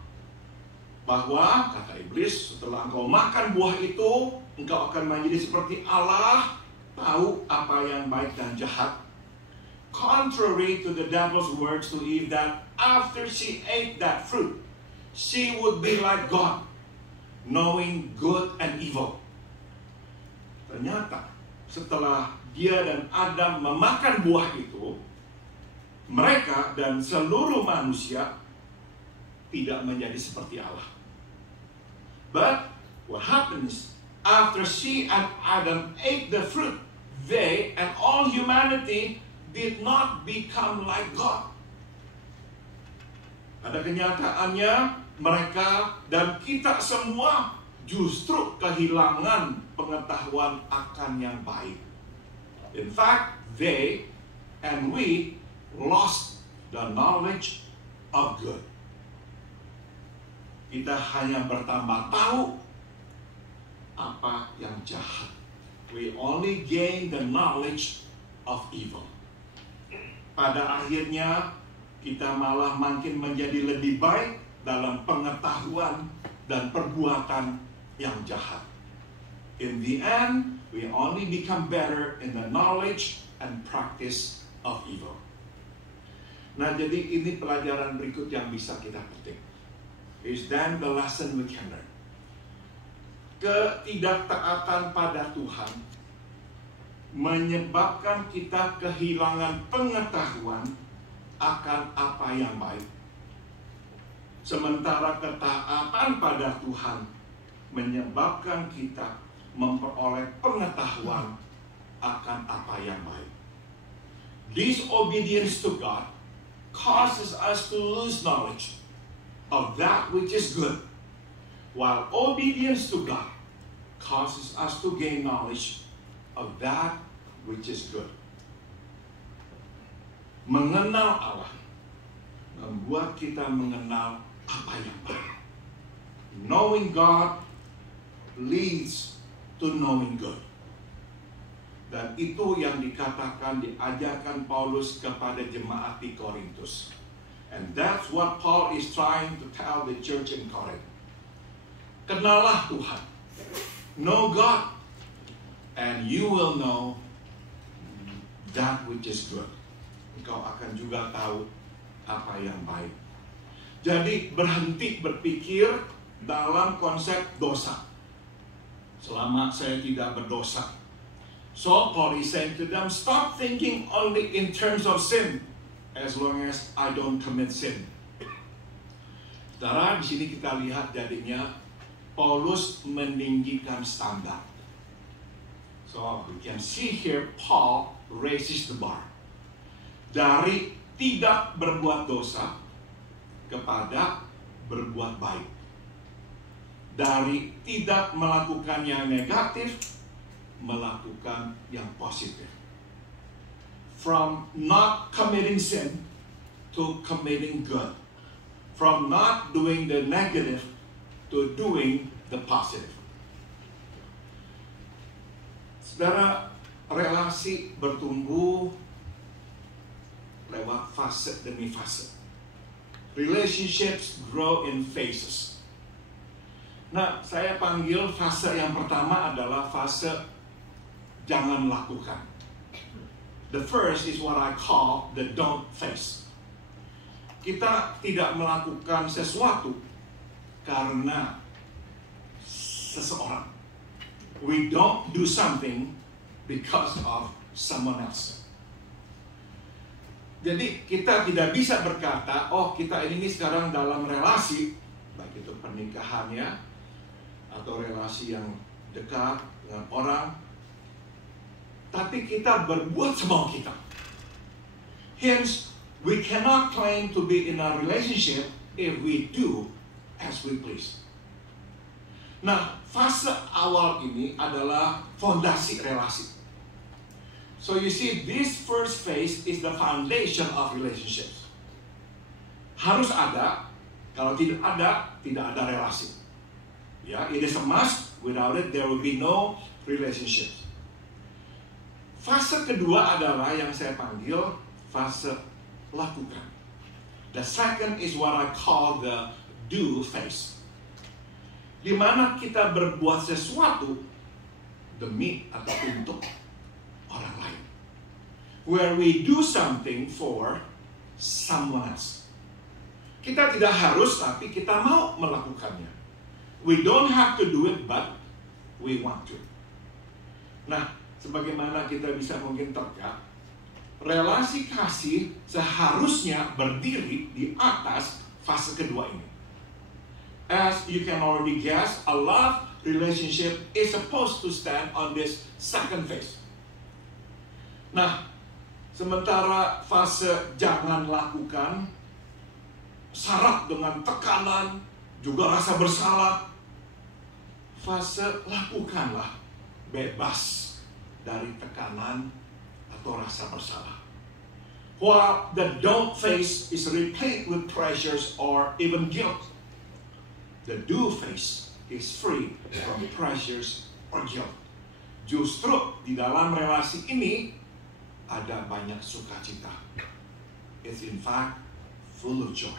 bahwa kata iblis, setelah engkau makan buah itu, engkau akan menjadi seperti Allah, tahu apa yang baik dan jahat. Contrary to the devil's words to Eve, that after she ate that fruit, she would be like God, knowing good and evil. Ternyata setelah dia dan Adam memakan buah itu, mereka dan seluruh manusia tidak menjadi seperti Allah. But what happens after she and Adam ate the fruit, they and all humanity did not become like God. Pada kenyataannya, mereka dan kita semua justru kehilangan pengetahuan akan yang baik. In fact, they and we lost the knowledge of good. Kita hanya bertambah tahu apa yang jahat. We only gain the knowledge of evil. Pada akhirnya, kita malah makin menjadi lebih baik dalam pengetahuan dan perbuatan yang jahat. In the end, we only become better in the knowledge and practice of evil. Nah, jadi ini pelajaran berikut yang bisa kita petik. Is then the lesson we can learn. Ketidaktaatan pada Tuhan menyebabkan kita kehilangan pengetahuan akan apa yang baik. Sementara ketaatan pada Tuhan menyebabkan kita memperoleh pengetahuan akan apa yang baik. Disobedience to God causes us to lose knowledge of that which is good, while obedience to God causes us to gain knowledge of that which is good. Mengenal Allah membuat kita mengenal apa yang baik. Knowing God leads to knowing good. Dan itu yang dikatakan, diajarkan Paulus kepada jemaat di Korintus. And that's what Paul is trying to tell the church in Corinth. Kenallah Tuhan. Know God. And you will know that which is good. Engkau akan juga tahu apa yang baik. Jadi berhenti berpikir dalam konsep dosa. Selama saya tidak berdosa. So Paul is saying to them, stop thinking only in terms of sin, as long as I don't commit sin. Saudara, di sini kita lihat jadinya Paulus meninggikan standar. So we can see here Paul raises the bar. Dari tidak berbuat dosa kepada berbuat baik. Dari tidak melakukan yang negatif, melakukan yang positif. From not committing sin to committing good. From not doing the negative to doing the positive. Saudara, relasi bertumbuh lewat fase demi fase. Relationships grow in phases. Nah, saya panggil fase yang pertama adalah fase jangan lakukan. The first is what I call the don't phase. Kita tidak melakukan sesuatu karena seseorang. We don't do something because of someone else. Jadi kita tidak bisa berkata, oh kita ini sekarang dalam relasi, baik itu pernikahannya atau relasi yang dekat dengan orang, tapi kita berbuat semau kita. Hence, we cannot claim to be in a relationship if we do as we please. Nah, fase awal ini adalah fondasi relasi. So you see, this first phase is the foundation of relationships. Harus ada, kalau tidak ada relasi. Ya, it is a must. Without it, there will be no relationships. Fase kedua adalah yang saya panggil fase lakukan. The second is what I call the do phase. Di mana kita berbuat sesuatu demi atau untuk orang lain. Where we do something for someone else. Kita tidak harus, tapi kita mau melakukannya. We don't have to do it, but we want to. Nah, sebagaimana kita bisa mungkin teka, relasi kasih seharusnya berdiri di atas fase kedua ini. As you can already guess, a love relationship is supposed to stand on this second phase. Nah, sementara fase jangan lakukan syarat dengan tekanan, juga rasa bersalah. Fase lakukanlah bebas dari tekanan atau rasa bersalah. While the don't phase is replete with pressures or even guilt, the do phase is free from pressures or guilt. Justru di dalam relasi ini ada banyak sukacita. It's in fact full of joy.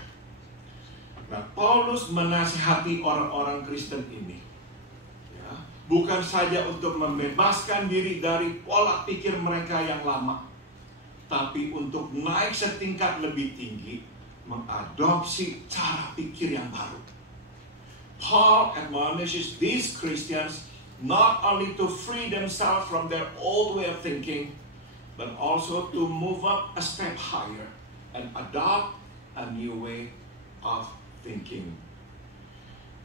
Nah, Paulus menasihati orang-orang Kristen ini, ya, bukan saja untuk membebaskan diri dari pola pikir mereka yang lama, tapi untuk naik setingkat lebih tinggi, mengadopsi cara pikir yang baru. Paul admonishes these Christians not only to free themselves from their old way of thinking, but also to move up a step higher and adopt a new way of thinking.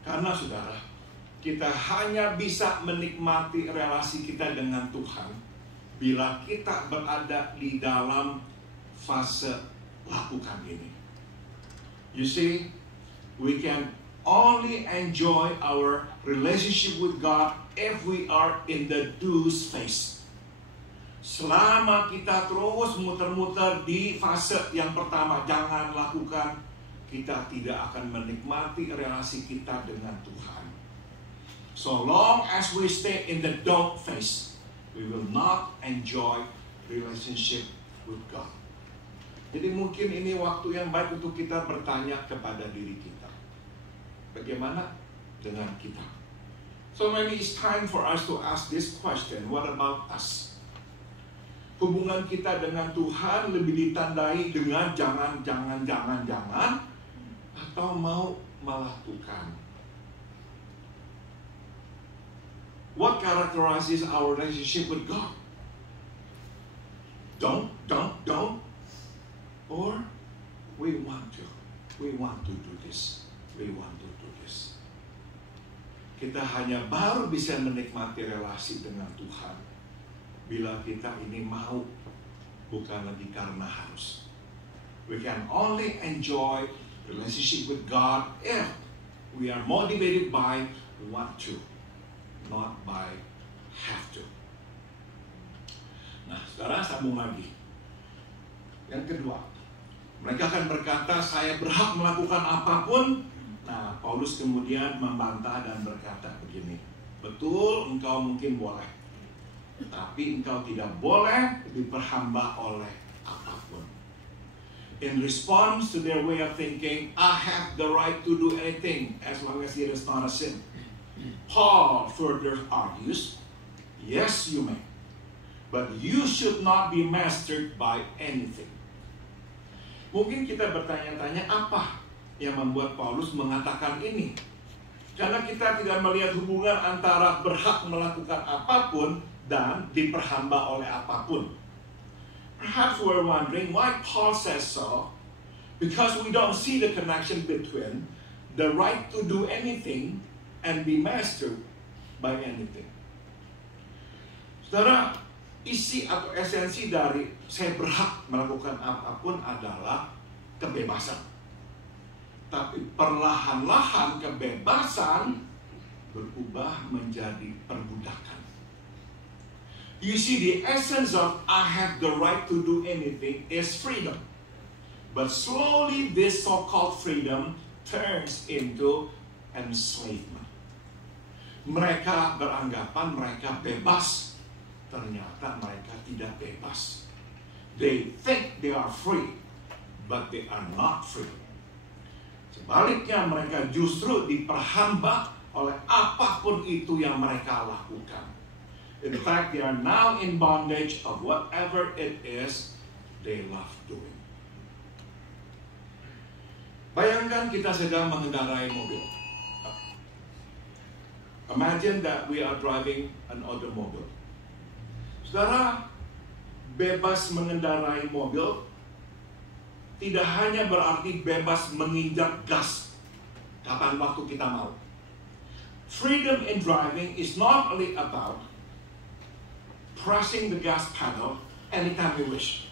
Karena saudara, kita hanya bisa menikmati relasi kita dengan Tuhan bila kita berada di dalam fase lakukan ini. You see, we can only enjoy our relationship with God if we are in the do's phase. Selama kita terus muter-muter di fase yang pertama, jangan lakukan, kita tidak akan menikmati relasi kita dengan Tuhan. So long as we stay in the don't phase, we will not enjoy relationship with God. Jadi mungkin ini waktu yang baik untuk kita bertanya kepada diri kita. Bagaimana dengan kita? So maybe it's time for us to ask this question. What about us? Hubungan kita dengan Tuhan lebih ditandai dengan jangan, atau mau melakukan? What characterizes our relationship with God? Don't, or we want to do this, we want to do this. Kita hanya baru bisa menikmati relasi dengan Tuhan bila kita ini mau, bukan lagi karena harus. We can only enjoy relationship with God if we are motivated by want to, not by have to. Nah, sekarang sambung lagi. Yang kedua, mereka akan berkata, saya berhak melakukan apapun. Nah, Paulus kemudian membantah dan berkata begini, betul, engkau mungkin boleh, tapi engkau tidak boleh diperhamba oleh apapun. In response to their way of thinking, I have the right to do anything as long as it is not a sin. Paul further argues, yes, you may, but you should not be mastered by anything. Mungkin kita bertanya-tanya apa yang membuat Paulus mengatakan ini. Karena kita tidak melihat hubungan antara berhak melakukan apapun dan diperhamba oleh apapun. Perhaps we're wondering why Paul says so, because we don't see the connection between the right to do anything and be mastered by anything. Saudara, isi atau esensi dari saya berhak melakukan apapun adalah kebebasan. Tapi perlahan-lahan kebebasan berubah menjadi perbudakan. You see, the essence of I have the right to do anything is freedom. But slowly this so-called freedom turns into enslavement. Mereka beranggapan mereka bebas. Ternyata mereka tidak bebas. They think they are free, but they are not free. Sebaliknya mereka justru diperhamba oleh apapun itu yang mereka lakukan. In fact, they are now in bondage of whatever it is they love doing. Bayangkan kita sedang mengendarai mobil. Imagine that we are driving an automobile. Saudara, bebas mengendarai mobil tidak hanya berarti bebas menginjak gas kapan waktu kita mau. Freedom in driving is not only about pressing the gas pedal anytime we wish.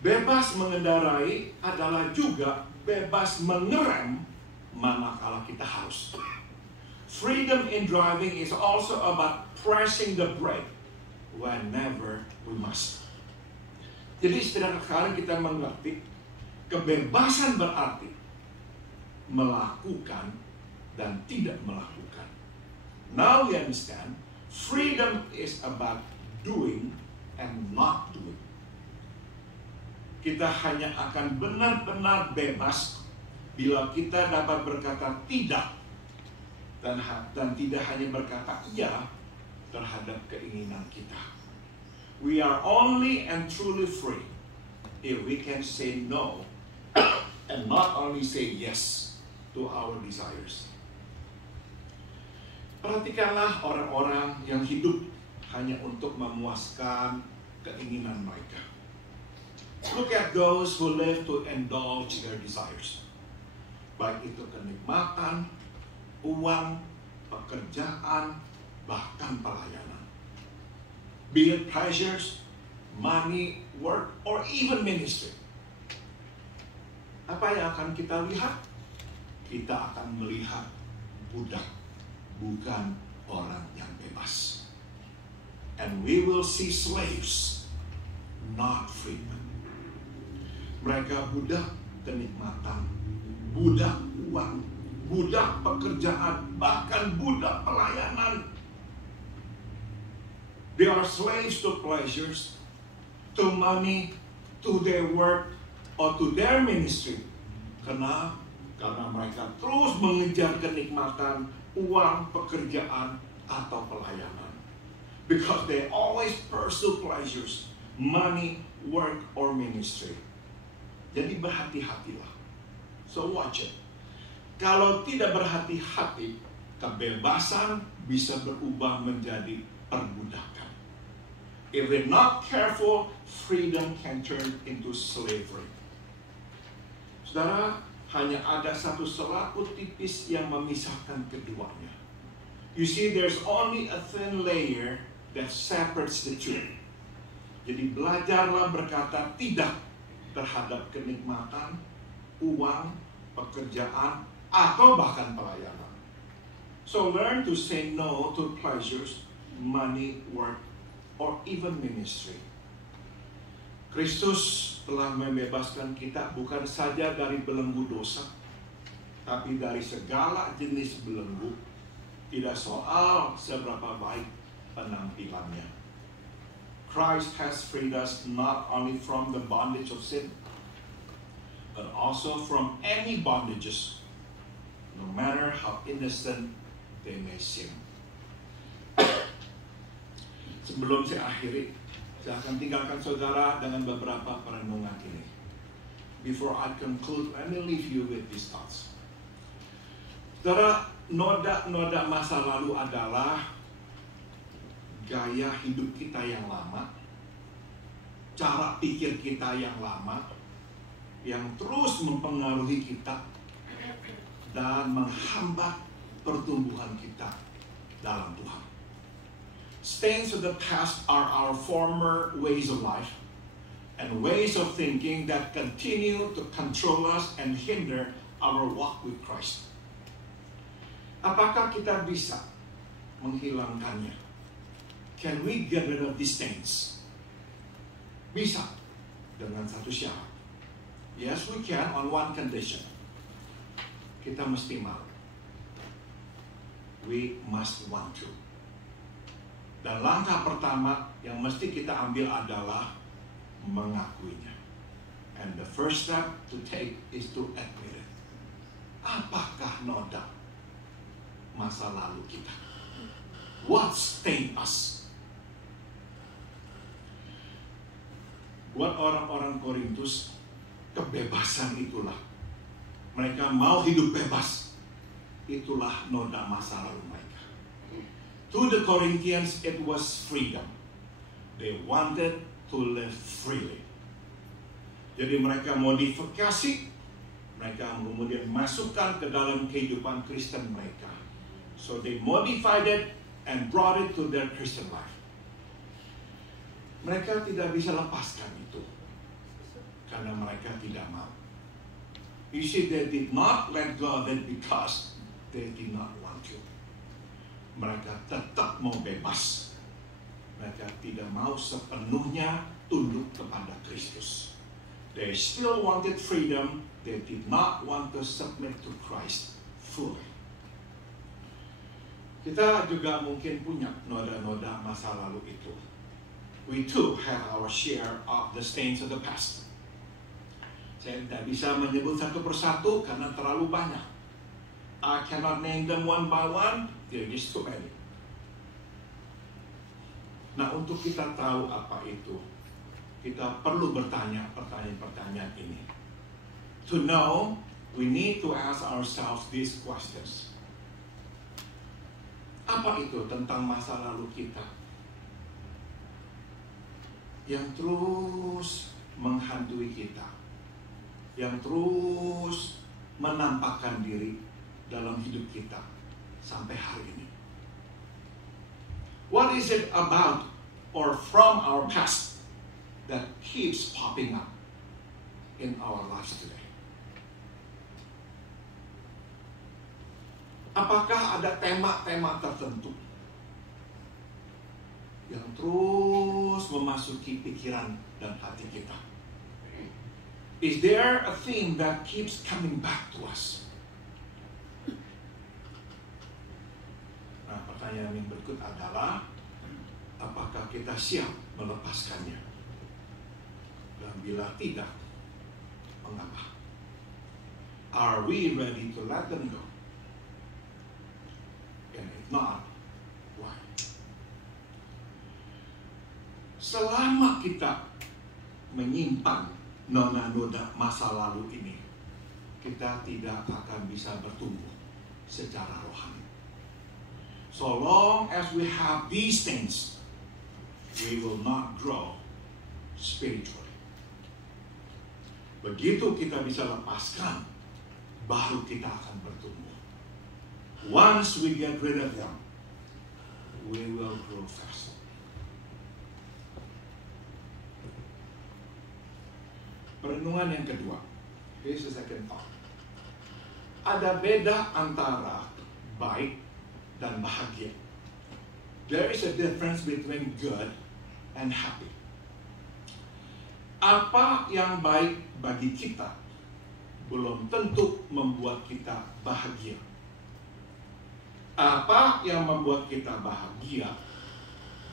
Bebas mengendarai adalah juga bebas mengerem manakala kita harus. Freedom in driving is also about pressing the brake whenever we must. Jadi setiap kali kita mengerti, kebebasan berarti melakukan dan tidak melakukan. Now we understand, freedom is about doing and not doing. Kita hanya akan benar-benar bebas bila kita dapat berkata tidak dan tidak hanya berkata iya terhadap keinginan kita. We are only and truly free if we can say no and not only say yes to our desires. Perhatikanlah orang-orang yang hidup hanya untuk memuaskan keinginan mereka. Look at those who live to indulge their desires. Baik itu kenikmatan, uang, pekerjaan, bahkan pelayanan. Be it pleasures, money, work, or even ministry. Apa yang akan kita lihat? Kita akan melihat budak, bukan orang yang bebas. And we will see slaves, not freedmen. Mereka budak kenikmatan, budak uang, budak pekerjaan, bahkan budak pelayanan. They are slaves to pleasures, to money, to their work, or to their ministry. Karena mereka terus mengejar kenikmatan, uang, pekerjaan, atau pelayanan. Because they always pursue pleasures, money, work, or ministry. Jadi berhati-hatilah. So watch it. Kalau tidak berhati-hati, kebebasan bisa berubah menjadi perbudakan. If we're not careful, freedom can turn into slavery. Saudara, hanya ada satu selaput tipis yang memisahkan keduanya. You see, there's only a thin layer that separates the two. Jadi belajarlah berkata tidak terhadap kenikmatan, uang, pekerjaan, atau bahkan pelayanan. So learn to say no to pleasures, money, work, or even ministry. Kristus telah membebaskan kita bukan saja dari belenggu dosa, tapi dari segala jenis belenggu, tidak soal seberapa baik penampilannya. Christ has freed us not only from the bondage of sin, but also from any bondages, no matter how innocent they may seem. Sebelum saya akhiri, saya akan tinggalkan saudara dengan beberapa perenungan ini. Before I conclude, let me leave you with these thoughts. Saudara, noda-noda masa lalu adalah gaya hidup kita yang lama, cara pikir kita yang lama, yang terus mempengaruhi kita dan menghambat pertumbuhan kita dalam Tuhan. Stains of the past are our former ways of life and ways of thinking that continue to control us and hinder our walk with Christ. Apakah kita bisa menghilangkannya? Can we get rid of these stains? Bisa, dengan satu syarat. Yes, we can on one condition. Kita mesti mau. We must want to. Dan langkah pertama yang mesti kita ambil adalah mengakuinya. And the first step to take is to admit it. Apakah noda masa lalu kita? What stained us? Buat orang-orang Korintus, kebebasan itulah. Mereka mau hidup bebas. Itulah noda masa lalu mereka. To the Corinthians, it was freedom. They wanted to live freely. Jadi mereka modifikasi, mereka kemudian masukkan ke dalam kehidupan Kristen mereka. So they modified it and brought it to their Christian life. Mereka tidak bisa lepaskan itu karena mereka tidak mau. You see, they did not let go of it because they did not want to. Mereka tetap mau bebas. Mereka tidak mau sepenuhnya tunduk kepada Kristus. They still wanted freedom. They did not want to submit to Christ fully. Kita juga mungkin punya noda-noda masa lalu itu. We too have our share of the stains of the past. Saya tidak bisa menyebut satu persatu karena terlalu banyak. I cannot name them one by one. There is too many. Nah, untuk kita tahu apa itu, kita perlu bertanya pertanyaan-pertanyaan ini. To know, we need to ask ourselves these questions. Apa itu tentang masa lalu kita yang terus menghantui kita, yang terus menampakkan diri dalam hidup kita sampai hari ini? What is it about or from our past that keeps popping up in our lives today? Apakah ada tema-tema tertentu yang terus memasuki pikiran dan hati kita? Is there a theme that keeps coming back to us? Nah, pertanyaan yang berikut adalah, apakah kita siap melepaskannya? Dan bila tidak, mengapa? Are we ready to let them go? And if not, why? Selama kita menyimpan noda-noda masa lalu ini, kita tidak akan bisa bertumbuh secara rohani. So long as we have these things, we will not grow spiritually. Begitu kita bisa lepaskan, baru kita akan bertumbuh. Once we get rid of them, we will grow faster. Perenungan yang kedua. Here's the second thought. Ada beda antara baik dan bahagia. There is a difference between good and happy. Apa yang baik bagi kita belum tentu membuat kita bahagia. Apa yang membuat kita bahagia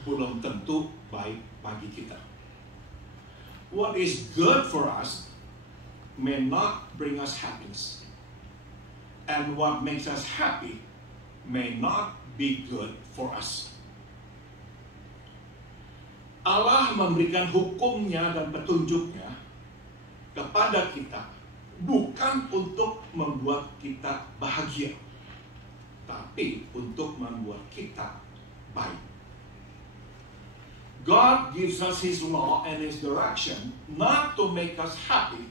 belum tentu baik bagi kita. What is good for us may not bring us happiness. And what makes us happy may not be good for us. Allah memberikan hukumnya dan petunjuknya kepada kita bukan untuk membuat kita bahagia, tapi untuk membuat kita baik. God gives us His law and His direction not to make us happy,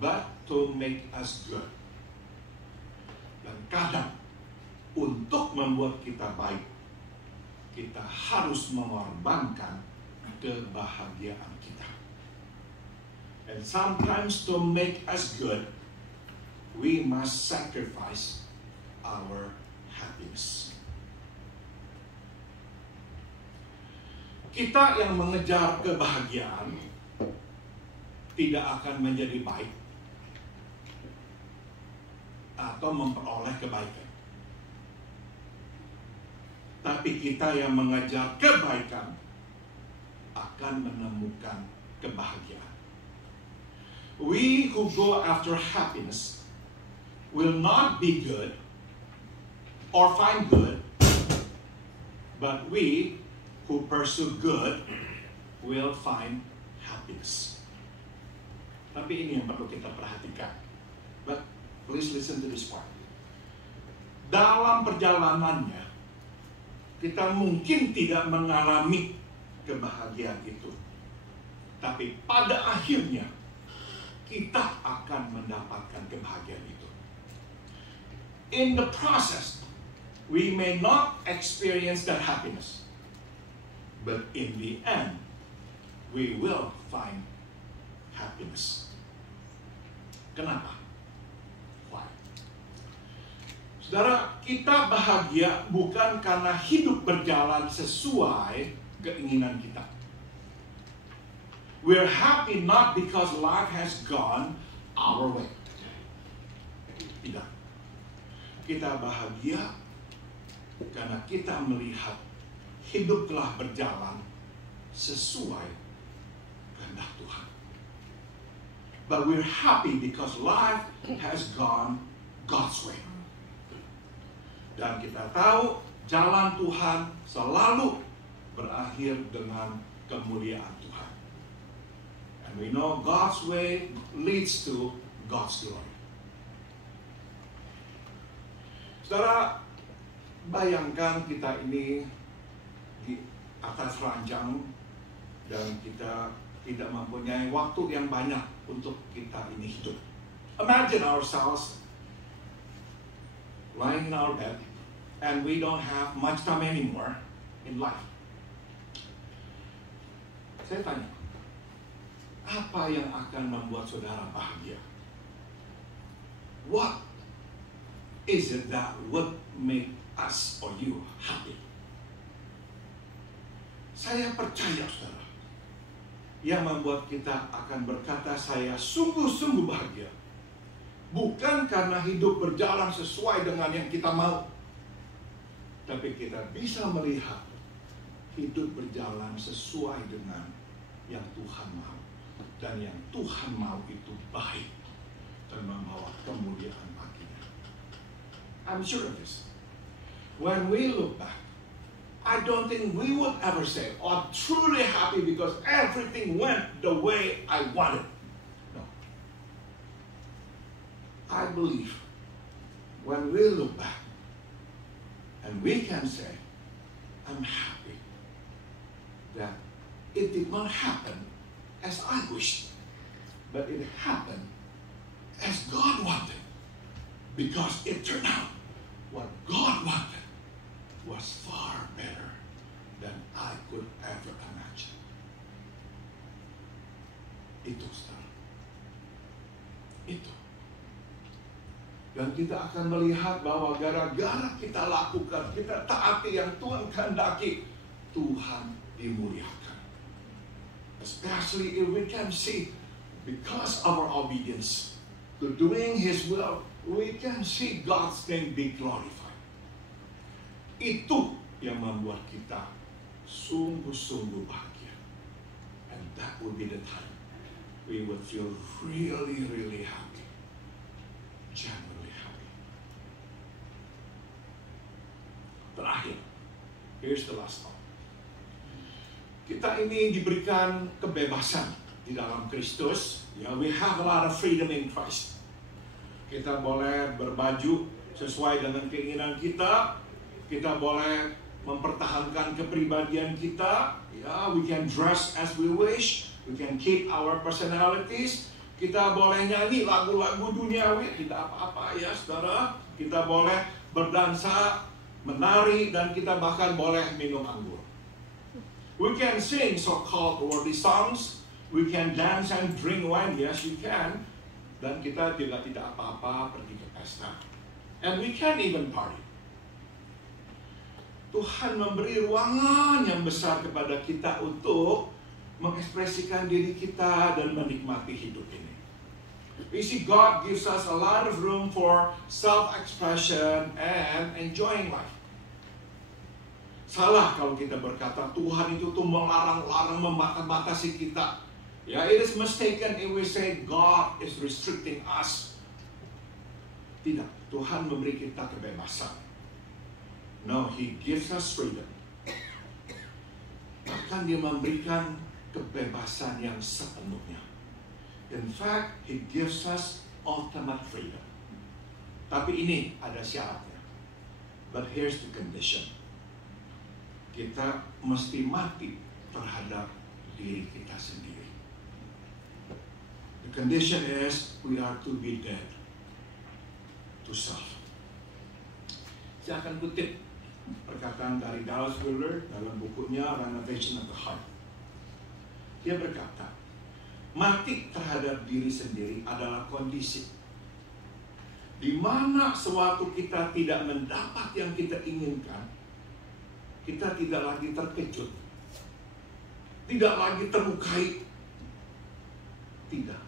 but to make us good. Dan kadang untuk membuat kita baik, kita harus mengorbankan kebahagiaan kita. And sometimes to make us good, we must sacrifice our happiness. Kita yang mengejar kebahagiaan tidak akan menjadi baik atau memperoleh kebaikan. Tapi kita yang mengejar kebaikan akan menemukan kebahagiaan. we who go after happiness will not be good or find good, but we who pursue good will find happiness. Tapi ini yang perlu kita perhatikan. But please listen to this part. Dalam perjalanannya, kita mungkin tidak mengalami kebahagiaan itu. Tapi pada akhirnya, kita akan mendapatkan kebahagiaan itu. In the process, we may not experience that happiness. But in the end, we will find happiness. Kenapa? Why? Saudara, kita bahagia bukan karena hidup berjalan sesuai keinginan kita. We're happy not because life has gone our way. Tidak. Kita bahagia karena kita melihat hidup telah berjalan sesuai kehendak Tuhan. But we're happy because life has gone God's way. Dan kita tahu jalan Tuhan selalu berakhir dengan kemuliaan Tuhan. And we know God's way leads to God's glory. Saudara, bayangkan kita ini di atas ranjang dan kita tidak mempunyai waktu yang banyak untuk kita ini hidup. Imagine ourselves lying in our bed and we don't have much time anymore in life. Saya tanya, apa yang akan membuat saudara bahagia? What is it that would make us or you happy? Saya percaya, saudara, yang membuat kita akan berkata saya sungguh-sungguh bahagia bukan karena hidup berjalan sesuai dengan yang kita mau, tapi kita bisa melihat hidup berjalan sesuai dengan yang Tuhan mau, dan yang Tuhan mau itu baik dan membawa kemuliaan baginya. I'm sure of this. When we look back, I don't think we would ever say, oh, I'm truly happy because everything went the way I wanted. No. I believe when we look back and we can say, I'm happy that it did not happen as I wished, but it happened as God wanted, because it turned out what God wanted was far better than I could ever imagine. Itu, saudara. Itu. Dan kita akan melihat bahwa gara-gara kita lakukan, kita taati yang Tuhan kehendaki, Tuhan dimuliakan. Especially if we can see, because of our obedience to doing His will, we can see God's name be glorified. Itu yang membuat kita sungguh-sungguh bahagia. And that would be the time we would feel really, really happy. Genuinely happy. Terakhir, here's the last one. Kita ini diberikan kebebasan di dalam Kristus. Ya, we have a lot of freedom in Christ. Kita boleh berbaju sesuai dengan keinginan kita. Kita boleh mempertahankan kepribadian kita. Ya, we can dress as we wish. We can keep our personalities. Kita boleh nyanyi lagu-lagu duniawi, tidak apa-apa ya, saudara. Kita boleh berdansa, menari, dan kita bahkan boleh minum anggur. We can sing so-called worldly songs. We can dance and drink wine. Yes, you can. Dan kita tidak apa-apa pergi ke pesta. And we can even party. Tuhan memberi ruangan yang besar kepada kita untuk mengekspresikan diri kita dan menikmati hidup ini. You see, God gives us a lot of room for self-expression and enjoying life. Salah kalau kita berkata Tuhan itu tuh melarang-larang, membatasi kita. Ya, it is mistaken if we say God is restricting us. Tidak, Tuhan memberi kita kebebasan. No, He gives us freedom. Bahkan Dia memberikan kebebasan yang sepenuhnya. In fact, He gives us ultimate freedom. Tapi ini ada syaratnya. But here's the condition. Kita mesti mati terhadap diri kita sendiri. The condition is we are to be dead to self. Saya akan kutip perkataan dari Dallas Willard dalam bukunya Renovation of the Heart. Dia berkata, mati terhadap diri sendiri adalah kondisi di mana sewaktu kita tidak mendapat yang kita inginkan, kita tidak lagi terkejut, tidak lagi terlukai, tidak.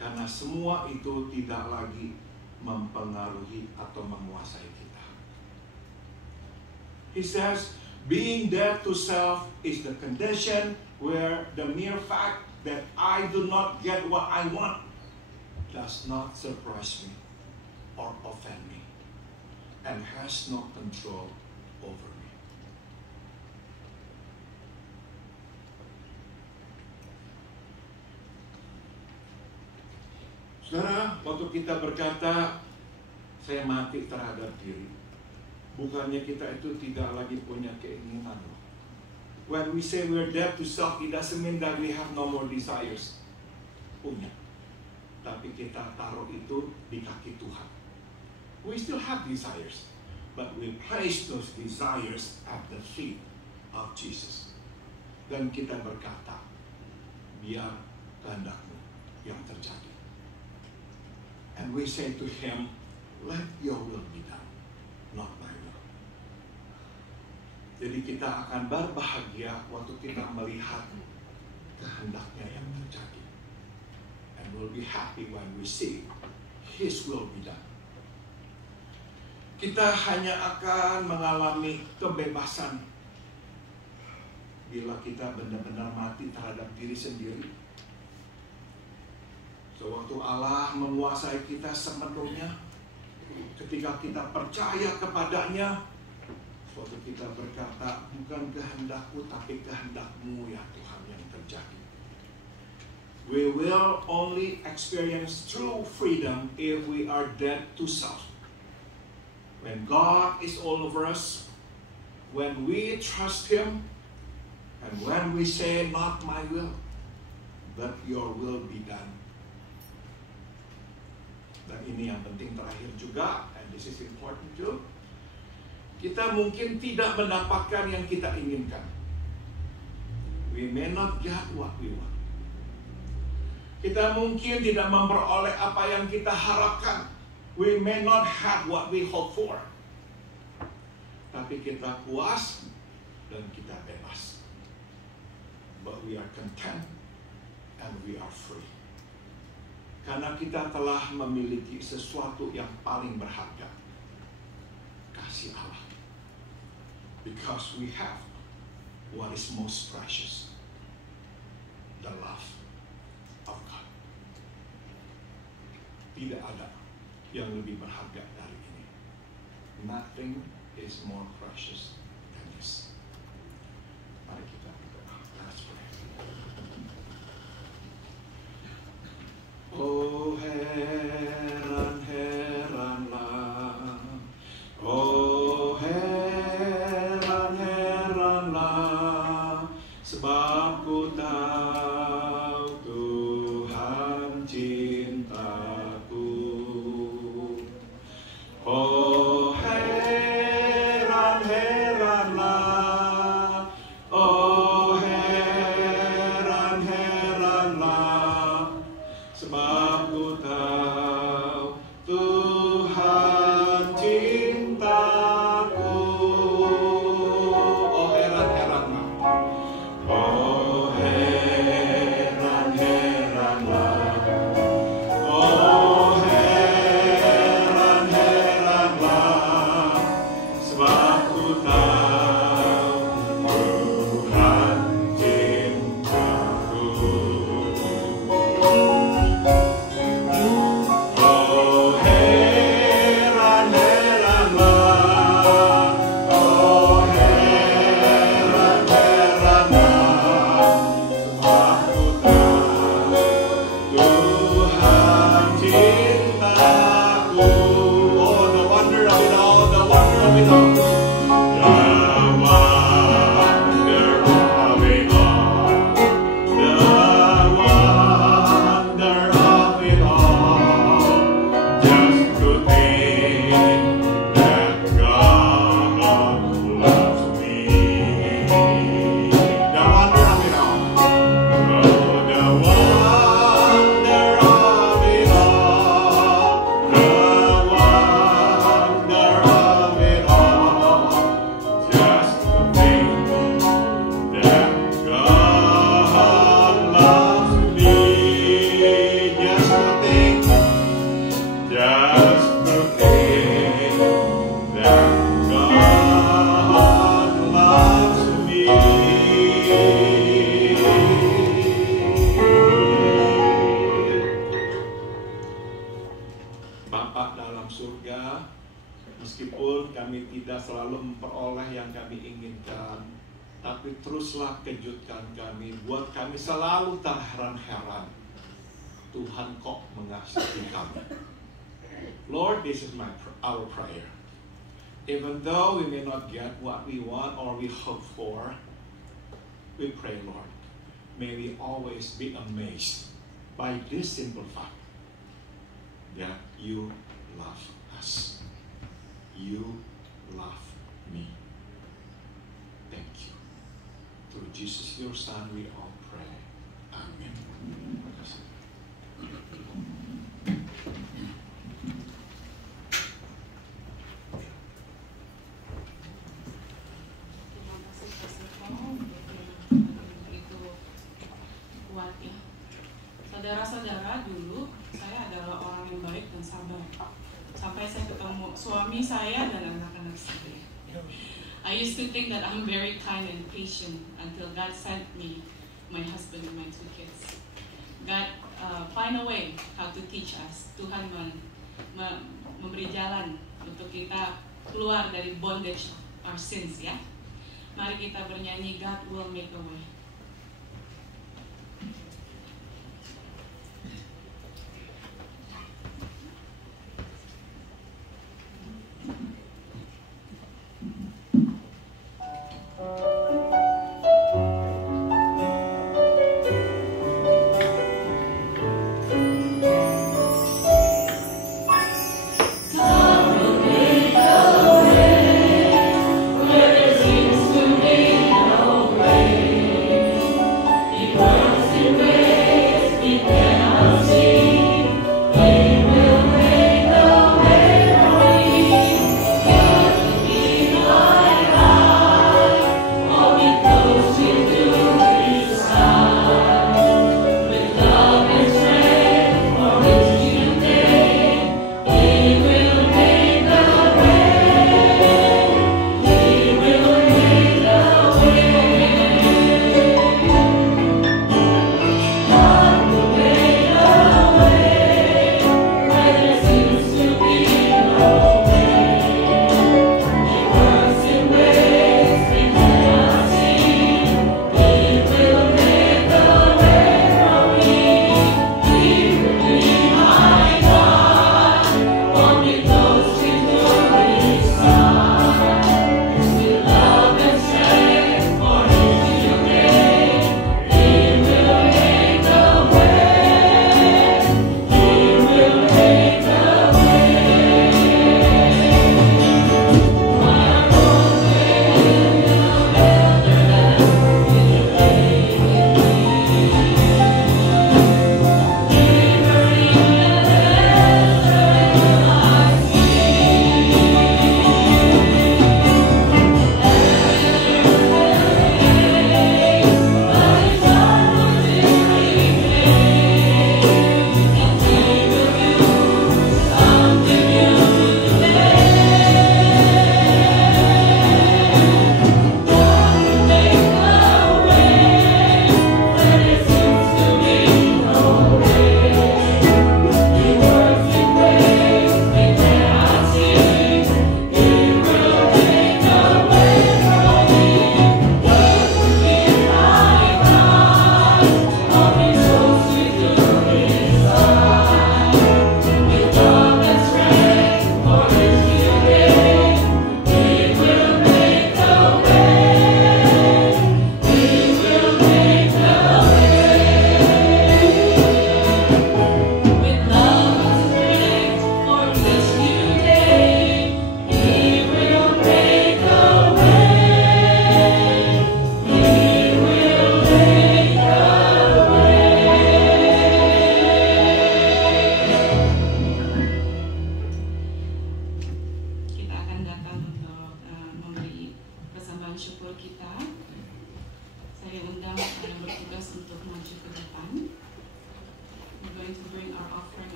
Karena semua itu tidak lagi mempengaruhi atau menguasai kita. He says, being dead to self is the condition where the mere fact that I do not get what I want does not surprise me or offend me and has no control over me. Saudara, waktu kita berkata, saya mati terhadap diri, bukannya kita itu tidak lagi punya keinginan. When we say we're dead to self, it doesn't mean that we have no more desires. Punya. Tapi kita taruh itu di kaki Tuhan. We still have desires, but we place those desires at the feet of Jesus. Dan kita berkata, biar kehendak-Mu yang terjadi. And we say to Him, let your will be done, not my will. Jadi kita akan berbahagia waktu kita melihat kehendak-Nya yang terjadi. And we'll be happy when we see His will be done. Kita hanya akan mengalami kebebasan bila kita benar-benar mati terhadap diri sendiri. Sewaktu Allah menguasai kita sepenuhnya, ketika kita percaya kepadanya, waktu kita berkata, bukan kehendak-Ku tapi kehendak-Mu ya Tuhan yang terjadi. We will only experience true freedom if we are dead to self. When God is all over us, when we trust Him, and when we say, not my will, but your will be done. Dan ini yang penting terakhir juga, and this is important too. Kita mungkin tidak mendapatkan yang kita inginkan. We may not get what we want. Kita mungkin tidak memperoleh apa yang kita harapkan. We may not have what we hope for. Tapi kita puas dan kita bebas. But we are content and we are free. Karena kita telah memiliki sesuatu yang paling berharga. Kasih Allah. Because we have what is most precious. The love of God. Tidak ada yang lebih berharga dari ini. Nothing is more precious than this. Mari kita berdoa. Let's pray. Oh, heran-heranlah. Oh, heran-heranlah. Sebab ku tahu Tuhan cintaku. Oh, heran-heranlah. Oh, heran-heranlah. Sebab ku tahu Tuhan cintaku. Oh, heran-heranlah. Oh, heran-heranlah. tapi teruslah kejutkan kami, buat kami selalu terheran-heran. Tuhan kok mengasihi kami. Lord, this is our prayer. Even though we may not get what we want or we hope for, we pray, Lord, may we always be amazed by this simple fact that you love us. You love me. Thank you. Through Jesus, your Son, we all pray. Amen. Saudara-saudara, dulu saya adalah orang yang baik dan sabar. Sampai saya ketemu suami saya dan anak-anak saya. I used to think that I'm very kind and patient until God sent me my husband and my 2 kids. God find a way how to teach us. Tuhan memberi jalan untuk kita keluar dari bondage our sins, ya. Mari kita bernyanyi, God will make a way.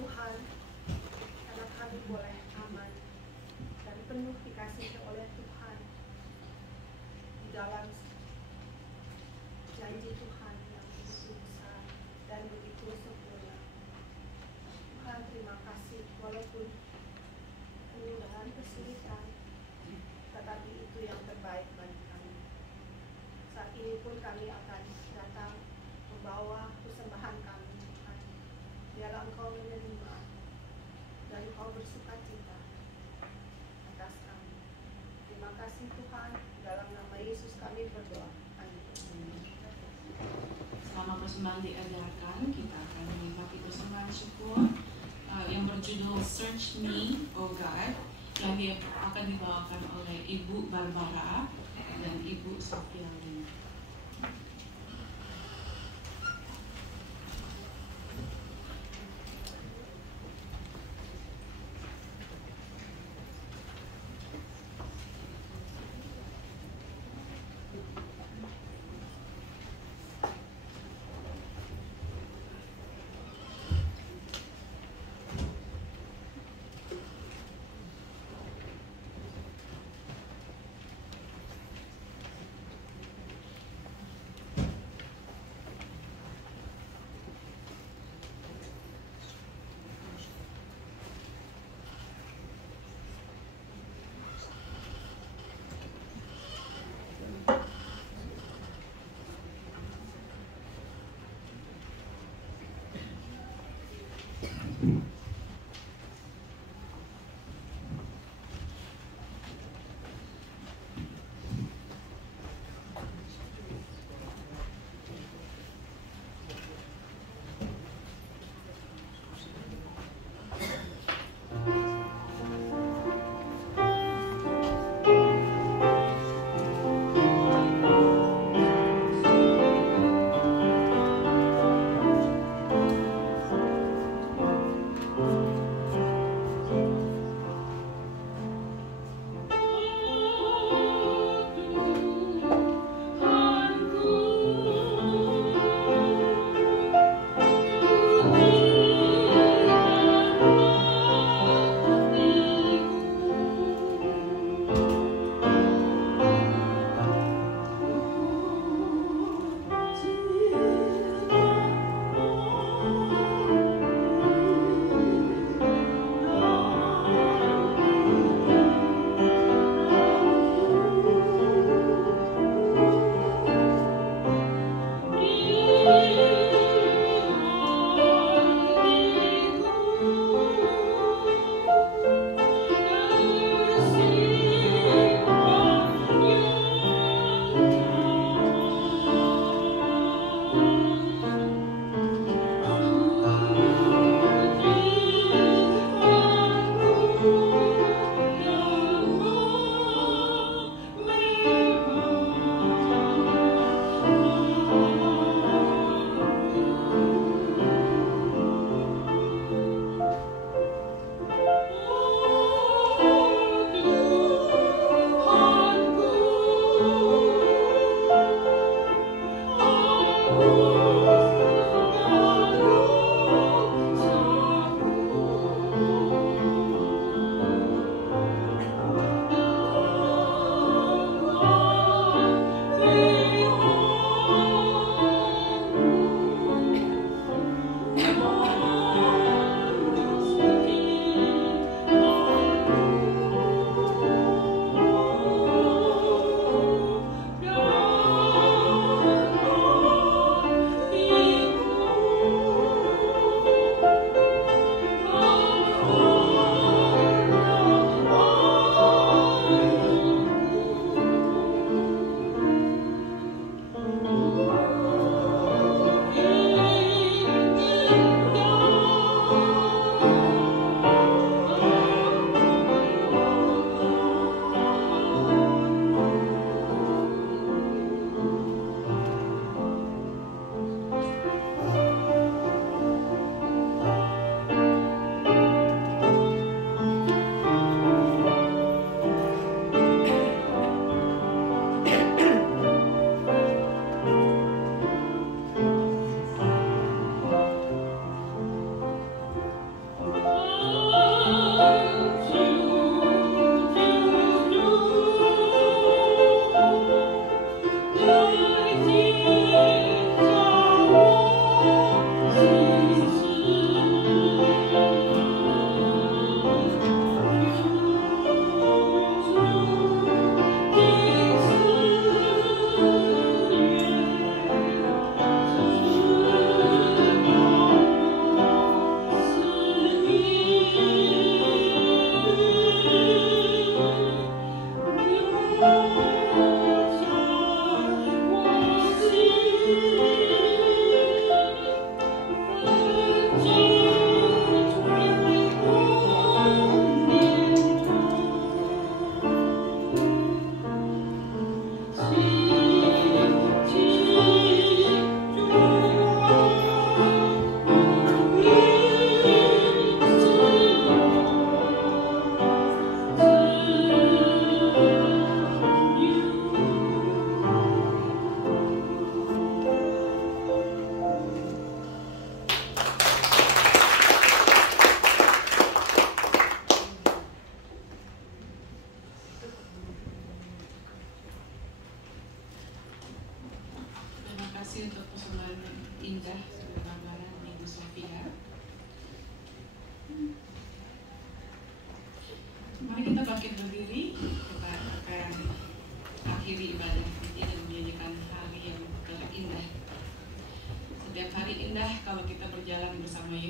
Tuhan, karena kami boleh aman dan penuh dikasihi oleh Tuhan di dalam janji Tuhan yang begitu besar dan begitu sempurna. Tuhan, terima kasih walaupun penuh dengan kesulitan, tetapi itu yang terbaik bagi kami. Saat ini pun kami akan datang membawa persembahan kami, Tuhan. Biarlah Engkau menerima dan Engkau bersukacita atas kami. Terima kasih Tuhan, dalam nama Yesus kami berdoa. Amin. Selama persembahan diadakan, kita akan menikmati persembahan syukur yang berjudul Search Me, O God, yang akan dibawakan oleh Ibu Barbara dan Ibu Sofia Lin.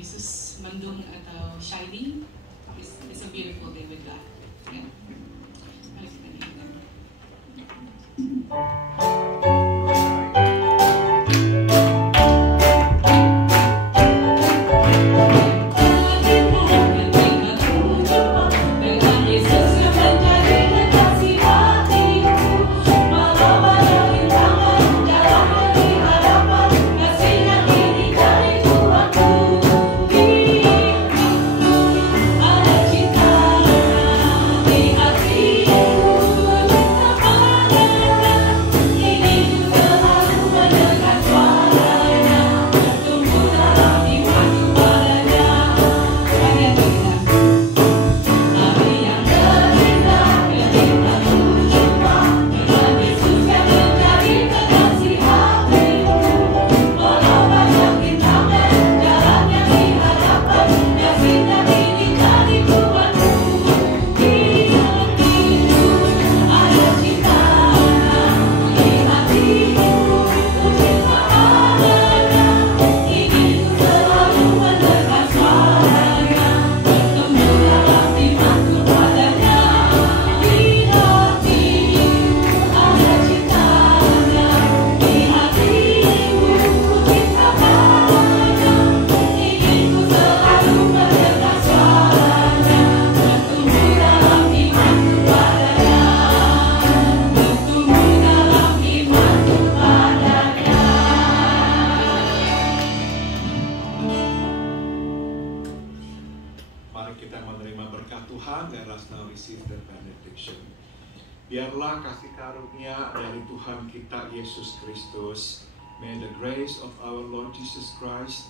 Yesus mendung atau shining, it's a beautiful day with God. Ya. Mari kita nyanyikan. Biarlah kasih karunia dari Tuhan kita Yesus Kristus, may the grace of our Lord Jesus Christ,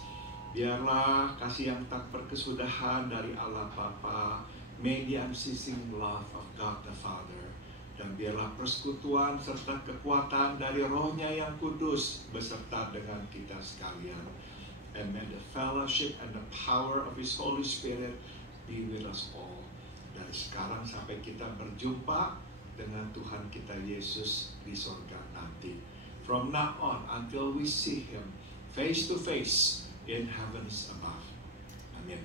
biarlah kasih yang tak berkesudahan dari Allah Bapa, may the unceasing love of God the Father, dan biarlah persekutuan serta kekuatan dari Roh-Nya yang kudus beserta dengan kita sekalian. And may the fellowship and the power of His Holy Spirit be with us all. Dari sekarang sampai kita berjumpa dengan Tuhan kita Yesus di surga nanti. From now on until we see Him face to face in heavens above. Amin.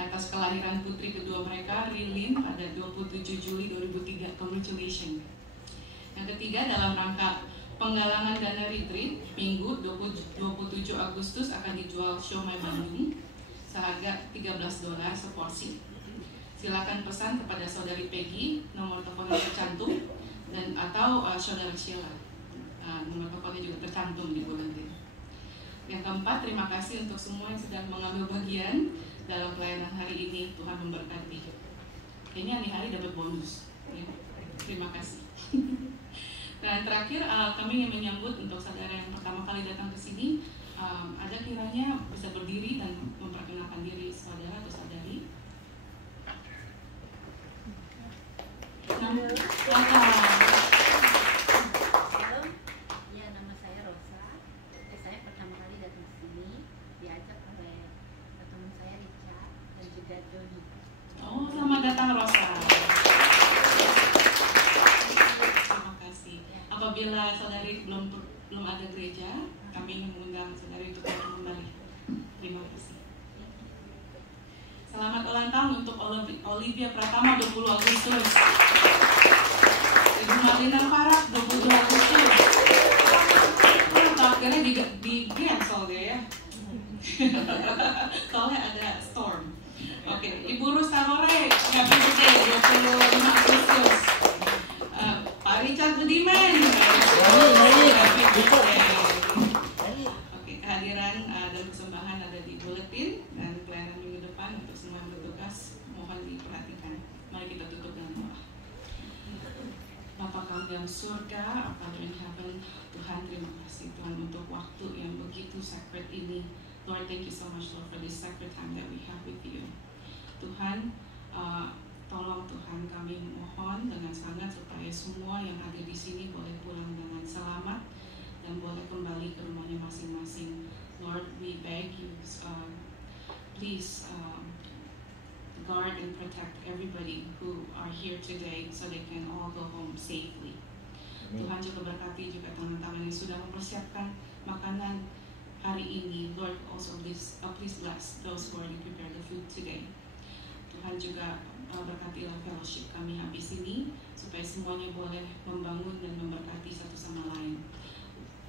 Atas kelahiran putri kedua mereka, Rilin, pada 27 Juli 2003, congratulations. Yang ketiga, dalam rangka penggalangan dana retreat, Minggu 27 Agustus akan dijual siomay Bandung seharga $13 seporsi. Silakan pesan kepada saudari Peggy, nomor teleponnya tercantum, dan atau saudara Sheila, nomor teleponnya juga tercantum di bulletin. Yang keempat, terima kasih untuk semua yang sedang mengambil bagian dalam pelayanan hari ini. Tuhan memberkati. Kayaknya hari-hari dapat bonus. Ya. Terima kasih. Dan terakhir, kami ingin menyambut untuk saudara yang pertama kali datang ke sini. Ada kiranya bisa berdiri dan memperkenalkan diri saudara atau saudari. Ya, nama saya Rosa. Saya pertama kali datang ke sini diajak oleh teman saya Richard dan juga Doni. Oh, selamat datang Apabila saudari belum ada gereja, kami ingin mengundang saudari untuk datang kembali. Terima kasih. Selamat ulang tahun untuk Olivia Pratama 20 Agustus. Ibu Marlina Farah 22 Agustus. Akhirnya di soalnya ya. Soalnya ada storm. Oke, Ibu Rusarore happy birthday 25 Agustus. Pak Richard Budiman happy birthday. Oke, kehadiran dan persembahan ada di bulletin dan pelayanan minggu depan untuk semua yang bertugas mohon diperhatikan. Mari kita tutup dengan doa. Bapa kami yang surga, our Father in heaven, Tuhan terima kasih Tuhan untuk waktu yang begitu sacred ini. Lord, thank you so much Lord for this sacred time that we have with you. Tuhan, tolong Tuhan kami mohon dengan sangat supaya semua yang ada di sini boleh pulang dengan selamat dan boleh kembali ke rumahnya masing-masing. Lord, we beg you, please guard and protect everybody who are here today so they can all go home safely. Tuhan juga berkati juga tangan-tangan yang sudah mempersiapkan makanan hari ini. Lord, also please bless those who already prepare the food today. Tuhan juga berkatilah fellowship kami habis ini supaya semuanya boleh membangun dan memberkati satu sama lain.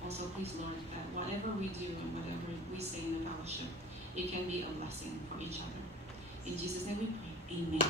Also please Lord, that whatever we do and whatever we say in the fellowship, it can be a blessing for each other. In Jesus' name we pray. Amen.